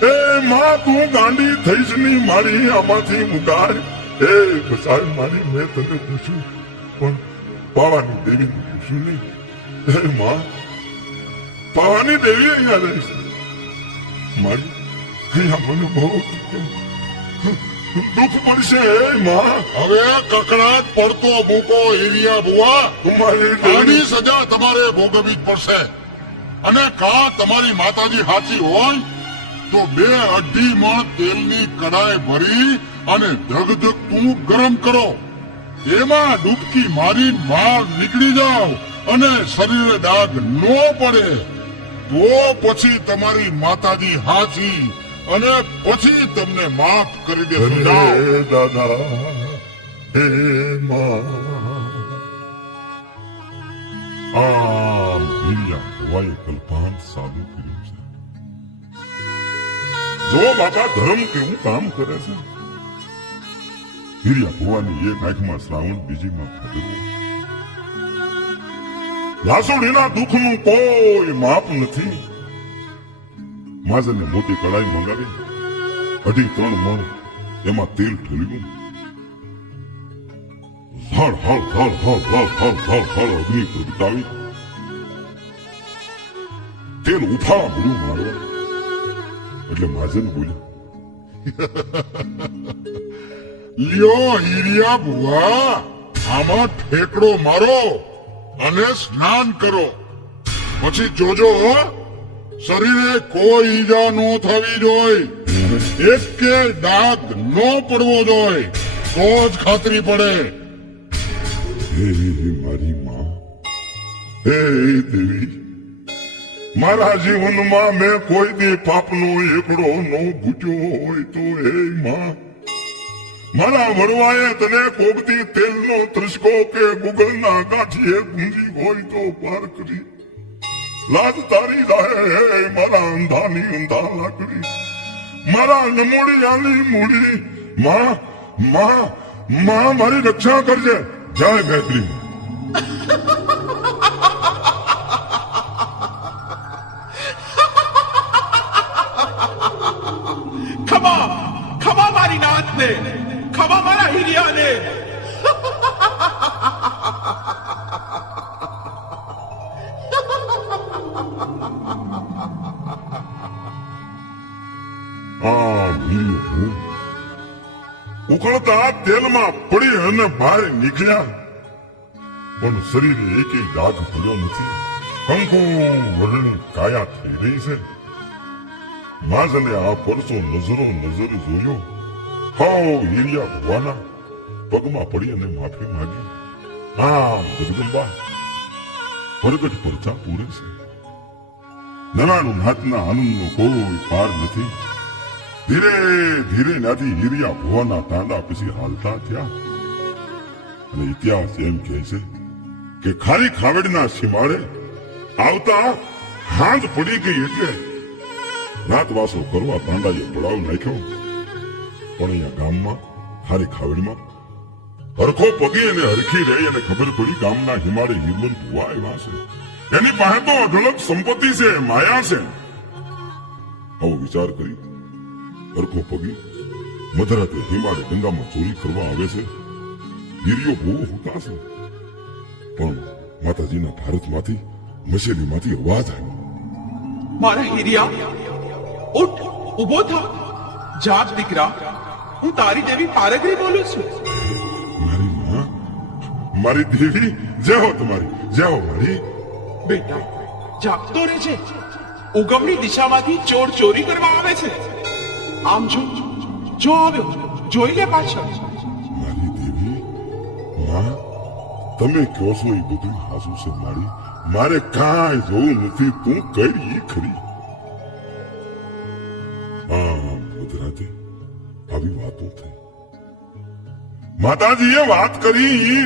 એ માં, તું ગાંડી થઈશ ની મારી આમાંથી મુકાય. એ બસાય મારી, મેં તને પૂછ્યું પણ પાવાની દેવીને પૂછ્યું નહીં. એ માં, પાવાની દેવી અહીંયા રહીશ મારી. અહીંયા મને બહુ દુઃખ પડશે. એ માં, હવે કકડાટ પડતો મૂકો હીરિયા ભુવા. મારી દેવી, આની સજા તમારે ભોગવવી જ પડશે. અને કા તમારી માતાજી સાચી હોય તો 2-2.5 મણ તેલની કડાઈ ભરી અને ધગધગતું ગરમ કરો. એમાં ડૂબકી મારી બહાર નીકળી જાઓ અને શરીરે ડાઘ ન પડે તો પછી તમારી માતાજી હાચી અને પછી તમને માફ કરી દેશો. જાઓ. હે દાદા, હે માં. આમ હીરિયા ભુવાએ કલ્પાંત સાદું કર્યું છે. જો બાપા, ધર્મ કેવું કામ કરે છે. હીરિયા ભુવાની એક આંખમાં શ્રાવણ, બીજીમાં ભાદરવો. લાસુડીના દુઃખનું કોઈ માપ નથી. માજને મોટી કડાઈ મંગાવી 2.5-3 મણ એમાં તેલ ઠલવ્યું. હળ હળ હળ હળ હળ હળ હળ હળ અગ્નિ પ્રગટાવી તેલ ઉફાળા ભર્યું મારવા. એટલે માજન બોલ્યા, લ્યો હીરિયા ભુવા, આમાં ઠેકડો મારો અને સ્નાન કરો. પછી જોજો હો, શરીરે કોઈ ઈજા ન થવી જોઈએ, એક કે ડાઘ ન પડવો જોઈએ, તો જ ખાતરી પડે. હે મારી માં, હે દેવી, મારા જીવનમાં મેં કોઈ દી પાપનો એકડો નો ભૂટ્યો હોય તો હે માં, મારા વડવાએ તને કોગતી તેલનો ત્રિસ્કો કે ગુગલના ગાંઠીએ ગુંજી હોય તો પાર કરી. લાજ તારી જાય હે મારા અંધાની અંધા લાકડી, મારા નમોડિયાની મૂડી માં માં માં મારી રક્ષા કરજે. જય ગાયત્રી. ખમા ખમા મારી નાથને, ખમા મારા હીરિયાને. આ વીર્ય હું ઉકળતા તેલમાં પડી અને બહાર નીકળ્યા, પણ શરીરે એકેય ડાઘ પડ્યો નથી. કંકુ વર્ણની કાયા થઈ રહી છે. માજને આ પરસો નજરો નજર જોયો. હાવ હીરિયા ભુવાના પગમાં પડી અને માફી માંગી. આમ જગદંબા પ્રગટ પરચા પૂરે છે. નવાણું નાથના આનંદનો કોઈ પાર નથી. ધીરે ધીરે નાથી હીરિયા ભુવાના તાંડા પછી હાલતા થયા. અને ઇતિહાસ એમ કહે છે કે ખારી ખાવડના સીમાડે આવતા હાંજ પડી ગઈ એટલે રાતવાસો કરવા તાંડાએ પડાવ નાખ્યો. પણ અહીંયા ગામમાં ખારી ખાવડીમાં હરખો પગી અને હરખી રહી અને ખબર પડી ગામના હિમાડે હિરમન ભુવા આવ્યા છે. એની પાસે તો અઢળક સંપત્તિ છે, માયા છે. આવો વિચાર કરી હરખો પગી મધરાતે હિમાડે ગંગામાં ચોરી કરવા આવે છે. હીરિયો બહુ હુતાશે, પણ માતાજીના ભારતમાંથી મશેલીમાંથી અવાજ આવ્યો. મારા હીરિયા, ઉઠ, ઉભો થા. જાગ દીકરા, હું તારી દેવી પારગરી બોલું છું. મારી માં, મારી દેવી, જય હો તમારી, જય હો મારી. બેટા, જાગતો રહે છે. ઉગમની દિશામાંથી ચોર ચોરી કરવા આવે છે. આમ જો, જો આવ્યો, જોઈ લે પાછળ. મારી દેવી, માં, તમે કહો છો એ બધું હાસું છે મારી. મારે કાંઈ જોવું નથી, તું કરી ખરી. હા, મધરાતે આવી વાતો થઈ. માતાજીએ વાત કરી.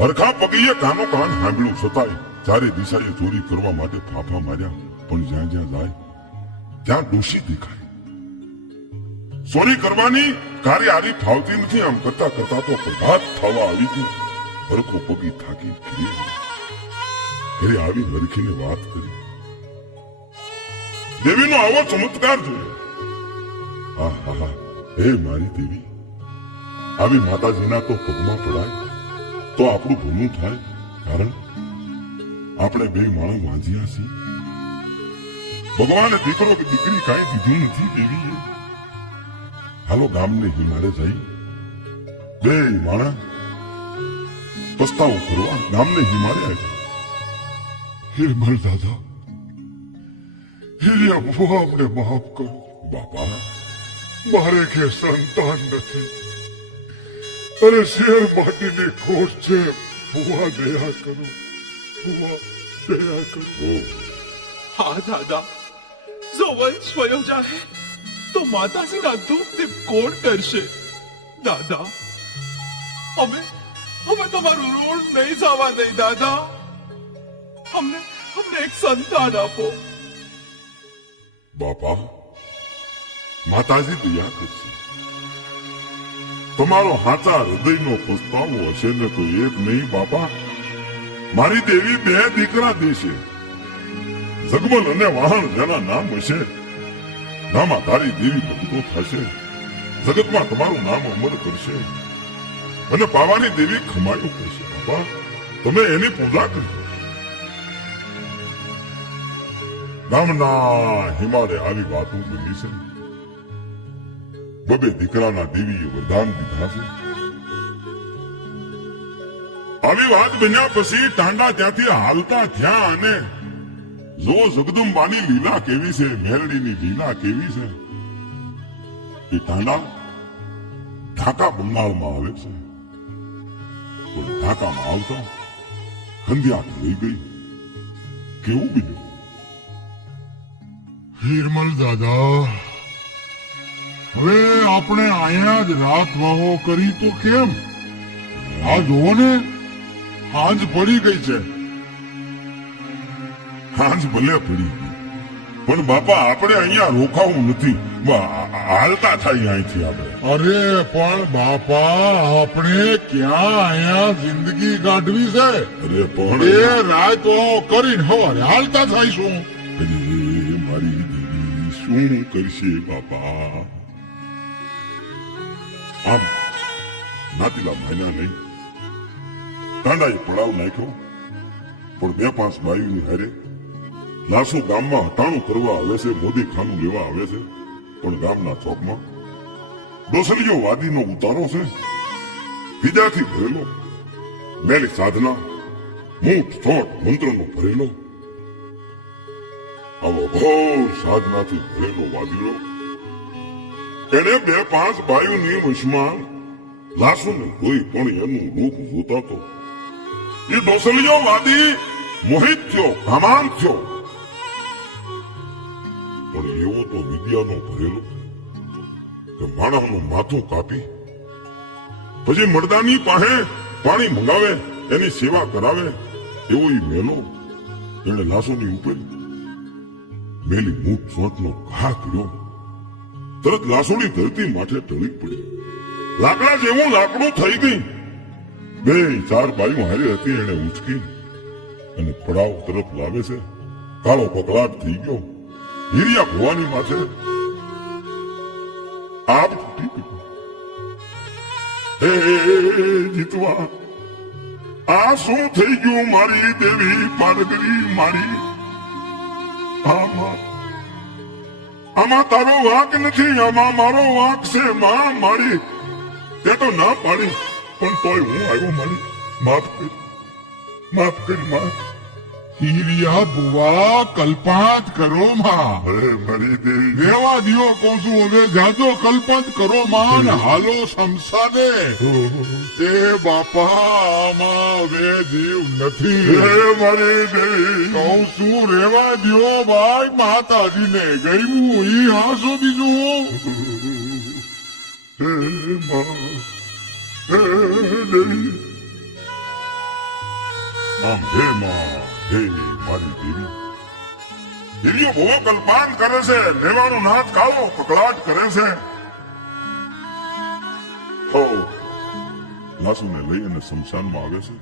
હરખા પગીએ કાનો કાન સાંભળ્યું છતાંય ચારે દિશાએ ચોરી કરવા માટે ફાફા માર્યા. પણ જ્યાં જ્યાં જાય ત્યાં દોષી દેખાય. ચોરી કરવાની કાર્ય આરી ફાવતી નથી. આમ કરતા કરતા તો પ્રભાત થવા આવી ગયું. હરખો પગી થાકી ઘરે આવી હરખીને વાત કરી. દેવીનો આવો ચમત્કાર જોયો. હા હા હા, હે મારી દેવી, આવી માતાજીના તો પગમાં પડાય તો આપણું ભલું થાય. કારણ આપણે બે માણસ વાંજ્યા છીએ. ભગવાને દીકરો કે દીકરી કાંઈ દીધું નથી દેવીએ. હાલો ગામને હિમાડે જઈ બે માણસ પસ્તાવો કરવા ગામને હિમાડે આવ્યા. હિરમલ દાદા, હિરિયા ભુવા અમને માફ કરો. બાપા, મારે કે સંતાન નથી અને શેર માટીની ખોટ છે. ભુવા દયા કરો, ભુવા દયા કરો. હા દાદા, જો વંશ વયો જાય તો માતાજીના દુઃખને કોણ કરશે? દાદા, અમે તમારું ઋણ નહીં જવા દઈ. દાદા, અમને એક સંતાન આપો. બાપા, માતાજી દયા કરશે. તમારો હાચા હૃદયનો પસ્તાવો હશે ને તો એક નહીં બાપા, મારી દેવી બે દીકરા દેશે. જગમલ અને વાહન જેના નામ હશે, નામાં તારી દેવી ભક્તો થશે. જગતમાં તમારું નામ અમર કરશે અને પાવાની દેવી ખમાયું કરશે. બાપા, તમે એની પૂજા કરજો. ગામના હિમાલય આવી વાતો બની છે. બબે દીકરાના દેવીએ વરદાન દીધા છે. આવી વાત બન્યા પછી ટાંડા ત્યાંથી હાલતા થયા અને જો જગદંબાની લીલા કેવી છે, મેલડીની લીલા કેવી છે. એ ટાંડા ઢાકા બંગાળમાં આવે છે. પણ ઢાકામાં આવતા હંધ્યાત લઈ ગઈ. કેવું બન્યું? હિરમલ દાદા, હવે આપણે અહીંયા જ રાત વાહો કરી તો કેમ? આ જુઓ ને, હાંજ પડી ગઈ છે. હાંજ ભલે પડી ગઈ, પણ બાપા આપણે અહીંયા રોકાવું નથી. હાલતા થાય અહીંથી આપણે. અરે પણ બાપા આપણે ક્યાં અહીંયા જિંદગી કાઢવી છે અરે પણ એ રાતો કરીને હવારે હાલતા થઈશું અરે મારી દેવી શું કરશે બાપા આમ નાતીલા મહિના નહીં કાંડાએ પડાવ નાખ્યો પણ 2-5 બાયુની હારે લાસો ગામમાં હટાણું કરવા આવે છે મોદી ખાનું લેવા આવે છે પણ ગામના ચોકમાં ડોસલીઓ વાદીનો ઉતારો છે વિદ્યાથી ભરેલો મેલી સાધના મૂઠ થોટ મંત્રનો ભરેલો આવો ઘોર સાધનાથી ભરેલો વાદીનો એને 2-5 બાયુની વશમાં લાસોને કોઈ પણ એનું રૂપ જોતા તો એ ડોસલીઓ વાદી મોહિત થયો ભ્રમાન થયો પણ એવો તો વિદ્યાનો ભરેલો કે માણસનું માથું કાપી પછી મરદાની પાસે પાણી મંગાવે એની સેવા કરાવે એવો ઈ મેલો એને લાશોની ઉપર મેલી મૂઠ સોંટનો ઘા કર્યો તરત લાશોની ધરતી માથે ટળી પડી લાકડા જેવું લાકડું થઈ ગઈ 2-4 બાયું હારી હતી એને ઉચકી અને પડાવ તરફ લાવે છે કાળો કકળાટ થઈ ગયો હીરિયા ભવાની માથે આપ તૂટી પડ્યું હે જીતવા આ શું થઈ ગયું મારી દેવી પારગરી મારી આમાં તારો વાંક નથી આમાં મારો વાંક છે માં મારી તે તો ના પાડી પણ તોય હું આવ્યો મારી માફ કર માં હીરિયા બુવા કલ્પાંત કરો માં અરે મારી દેવી રેવા દિયો કહું છું હવે જાજો કલ્પાંત કરો માં ને હાલો શમશાને એ બાપા આમાં હવે જીવ નથી હે મારી દેવી કહું છું રેવા દિયો ભાઈ માતાજીને ગયમું ઈ હાસો બીજું હે માં હે દેવી આમ હે માં હે મારી દેવી હિરિયો ભવો કલ્પાન કરે છે લેવાનો નાથ કાળો કકળાટ કરે છે હો લાસુને લઈ અને શમશાનમાં આવે છે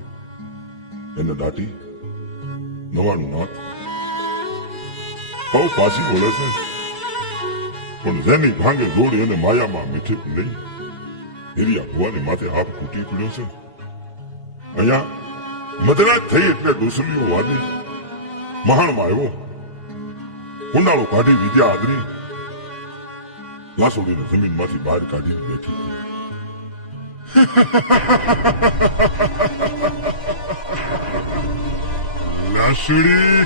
એને દાટી નવાનું નાથ બહુ પાછી બોલે છે પણ જેની ભાંગે જોડી એને માયામાં મીઠી નહીં હિરિયા ભવાની માથે હાથ તૂટી પડ્યો છે અહીંયા મધરાત થઈ એટલે ડોસલીઓ વાદી મહાણમાં આવ્યો કુંડાળો કાઢી વિદ્યા આદરી લાસોડીને જમીનમાંથી બહાર કાઢીને બેઠી લાસુડી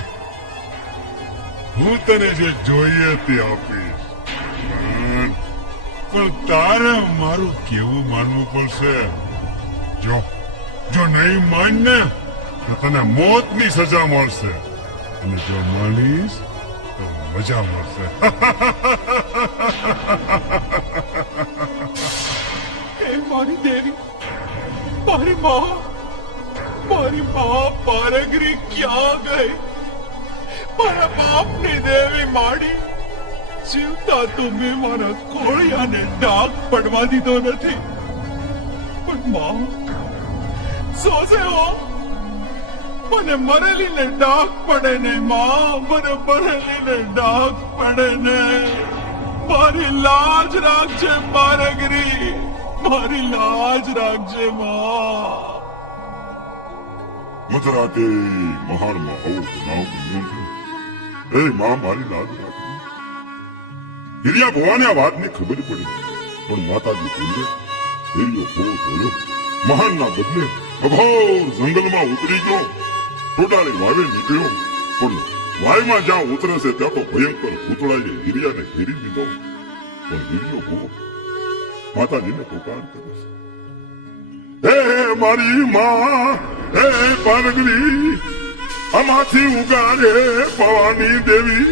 હું તને જે જોઈએ તે આપીશ પણ તારે મારું કેવું માનવું પડશે જો નહીં માન ને તો તને મોતની સજા મળશે અને જો માનીશ તો મજા મળશે હે મારી દેવી મારી માં પારગરી ક્યાં ગઈ મારા બાપની દેવી માડી જીવતા તમે મારા કોળિયાને ડાઘ પડવા દીધો નથી પણ માં સોસે હો મને મરેલીને ડાઘ પડે ને માં મને મરેલીને ડાઘ પડે ને મારી લાજ રાખજે પારગરી મારી લાજ રાખજે માં મધરાતે મહાણમાં આવો બનાવ બન્યો છે એ માં મારી લાજ રાખી હિરિયા ભવાને આ વાતની ખબર પડી પણ માતાજી બોલે હિરિયો ભવો જોયો મહાનના બદલે અઘોર જંગલમાં ઉતરી ગયો ટોટાળી વાવે નીકળ્યો પણ વાયમાં જ્યાં ઉતરે છે ત્યાં તો ભયંકર પૂતળાએ હિરિયાને ઘેરી લીધો પણ હિરિયો ભવો માતાજીને પોકાર કરે છે હે મારી માં હે પારગરી આમાંથી ઉગારે ભવાની દેવી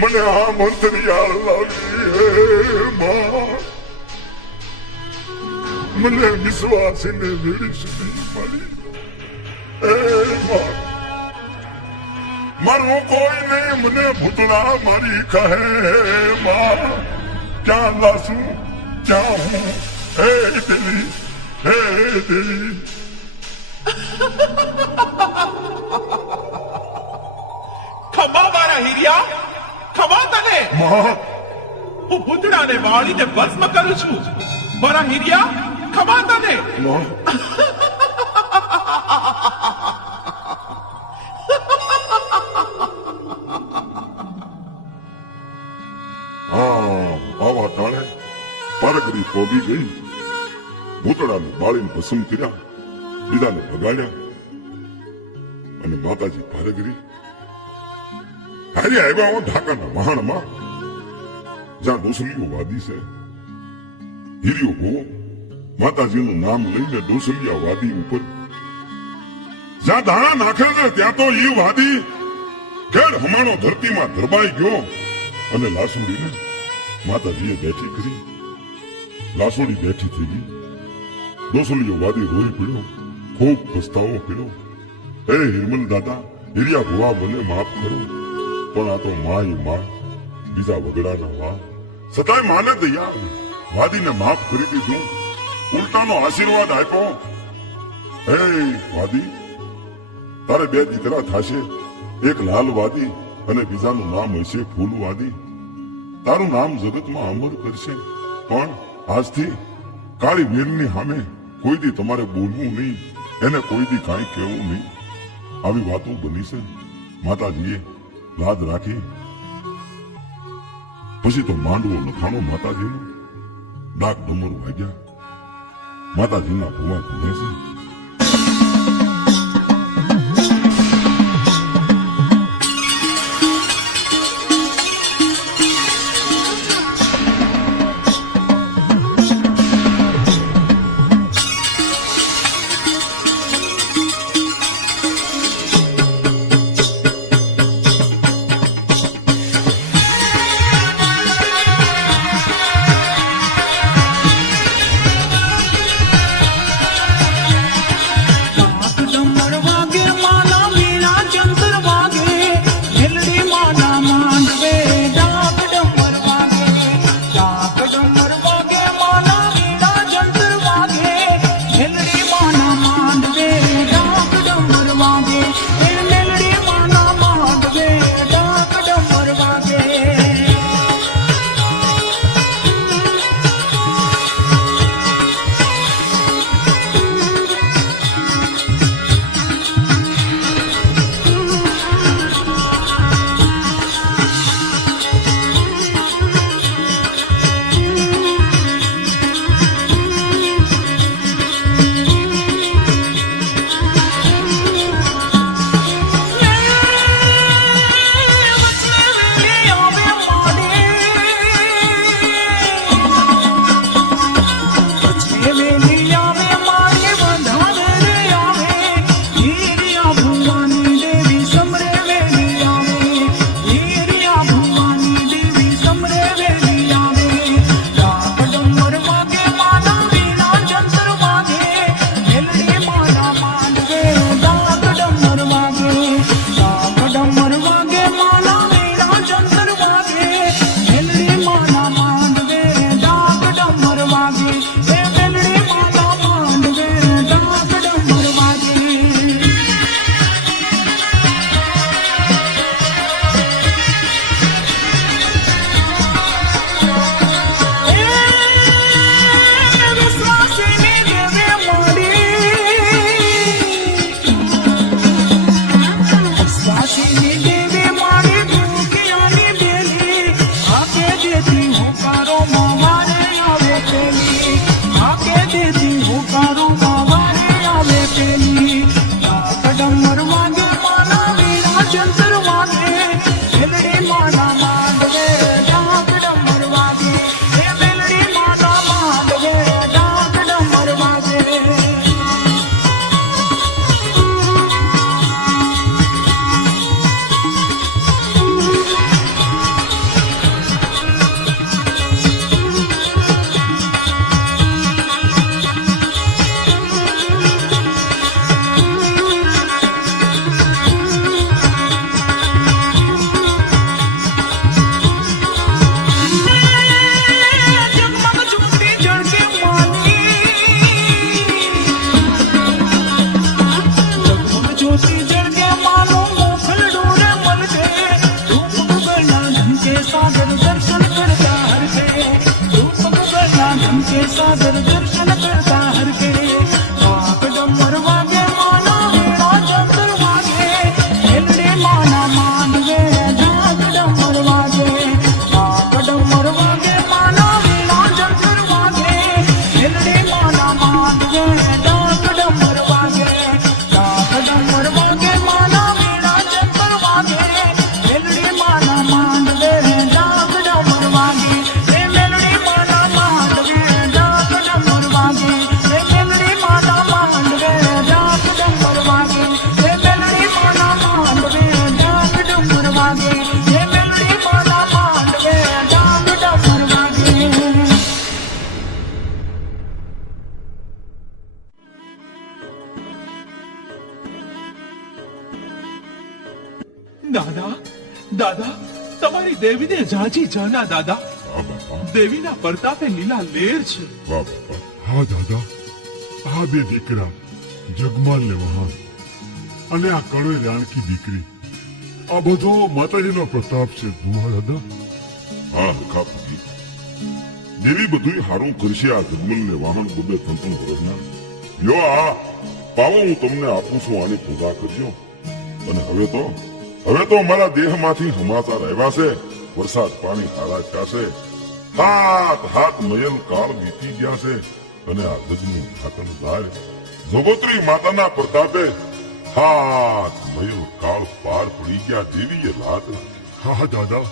મને આ મંત્રિયા લાવી હે માં મને વિશ્વાસીને વેડી સુધી મળી હે માં મારું કોઈ નહીં મને ભૂતળા મારી કહે માં ક્યાં લાસું જાઉં હે દેવી હે દેવી ખમા મારા હીરિયા, ખમા તને. માં હું ભૂતડાને વાળીને ભસ્મ કરું છું. મારા હીરિયા, ખમા તને. માં આવા ટાણે પારગરી પોગી ગઈ. ભૂતડાને બાળીને પસંદ કર્યા, બીજાને ભગાડ્યા અને માતાજી પારગરી હારે આવ્યા હો ઢાકાના મહાણમાં, જ્યાં ડોસલીઓ વાદી છે. હીરિયો ભો માતાજીનું નામ લઈને ડોસલિયા વાદી ઉપર જ્યાં દાણા નાખે છે ત્યાં તો ઈ વાદી ઘેર હમાણો ધરતીમાં ધરબાઈ ગયો અને લાસુડીને માતાજીએ બેઠી કરી. લાસુડી બેઠી થઈ ગઈ. ડોસલિયો વાદી રોઈ પડ્યો, ખૂબ પસ્તાવો કર્યો. હે હિરમલ દાદા, હિરિયા ભુવા મને માફ કરો, પણ આ તો માં બીજા વગડાના વા. સદાય માને દયા આવી. વાદીને માફ કરી દીધું, ઉલટાનો આશીર્વાદ આપ્યો. હે વાદી, તારે બે દીકરા થશે, એક લાલ વાદી અને બીજાનું નામ હશે ફૂલ વાદી. તારું નામ જગતમાં અમર કરશે, પણ આજથી કાળી વીરની સામે કોઈ દી તમારે બોલવું નહીં, એને કોઈ દી કાંઈ કહેવું નહીં. આવી વાતો બની છે. માતાજીએ લાદ રાખી. પછી તો માંડવો લખાણો માતાજીનો, ડાક ડમર વાગ્યા. માતાજીના ભુવા ભૂલે છે. દાદા દાદા તમારી દેવીને ઝાંચી જાના દાદા હા બાપા દેવીના પ્રતાપે લીલા લેર છે વાહ બાપા હા દાદા આ બે દીકરા જગમાલ ને વહાણ અને આ કળોય રાણકી દીકરી આ બધો માતાજીનો પ્રતાપ છે દુહા દાદા હા હરખા પગી દેવી બધું હારું કરશે આ જગમલ ને વાહન બબે તંતન વરના લ્યો આ પાવો હું તમને આપું છું આની પૂજા કરજો અને હવે તો મારા દેહમાંથી સમાચાર આવ્યા છે વરસાદ પાણી હારા થશે હાથ મયલ કાળ વીતી ગયા છે અને આ ગજનું ઢાકણ ધાર ભગવત્રી માતાના પ્રતાપે હાથ મયલ કાળ પાર પડી ગયા દેવીએ રાત હા દાદા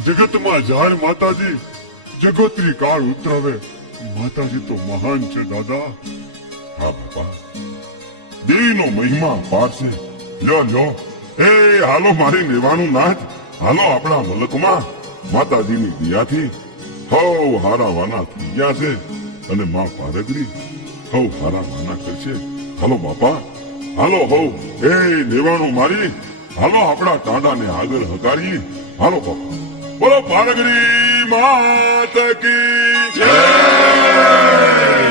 જગતમાં જાહેર માતાજી જગોત્રી કાળ ઉતરાવે માતાજી તો મહાન છે દાદા હા બાપા દેવીનો મહિમા અપાર છે લ્યો એ હાલો મારી લેવાનું નાચ હાલો આપણા મલકમાં માતાજીની દિયાથી હવ હારા વાના થઈ ગયા છે અને માં પારગરી હવ હારા વાના કરશે હાલો બાપા હાલો હવ એ લેવાનું મારી હાલો આપણા ટાંડાને આગળ હકારી હાલો બાપા બોલો પારગરી માત કી જય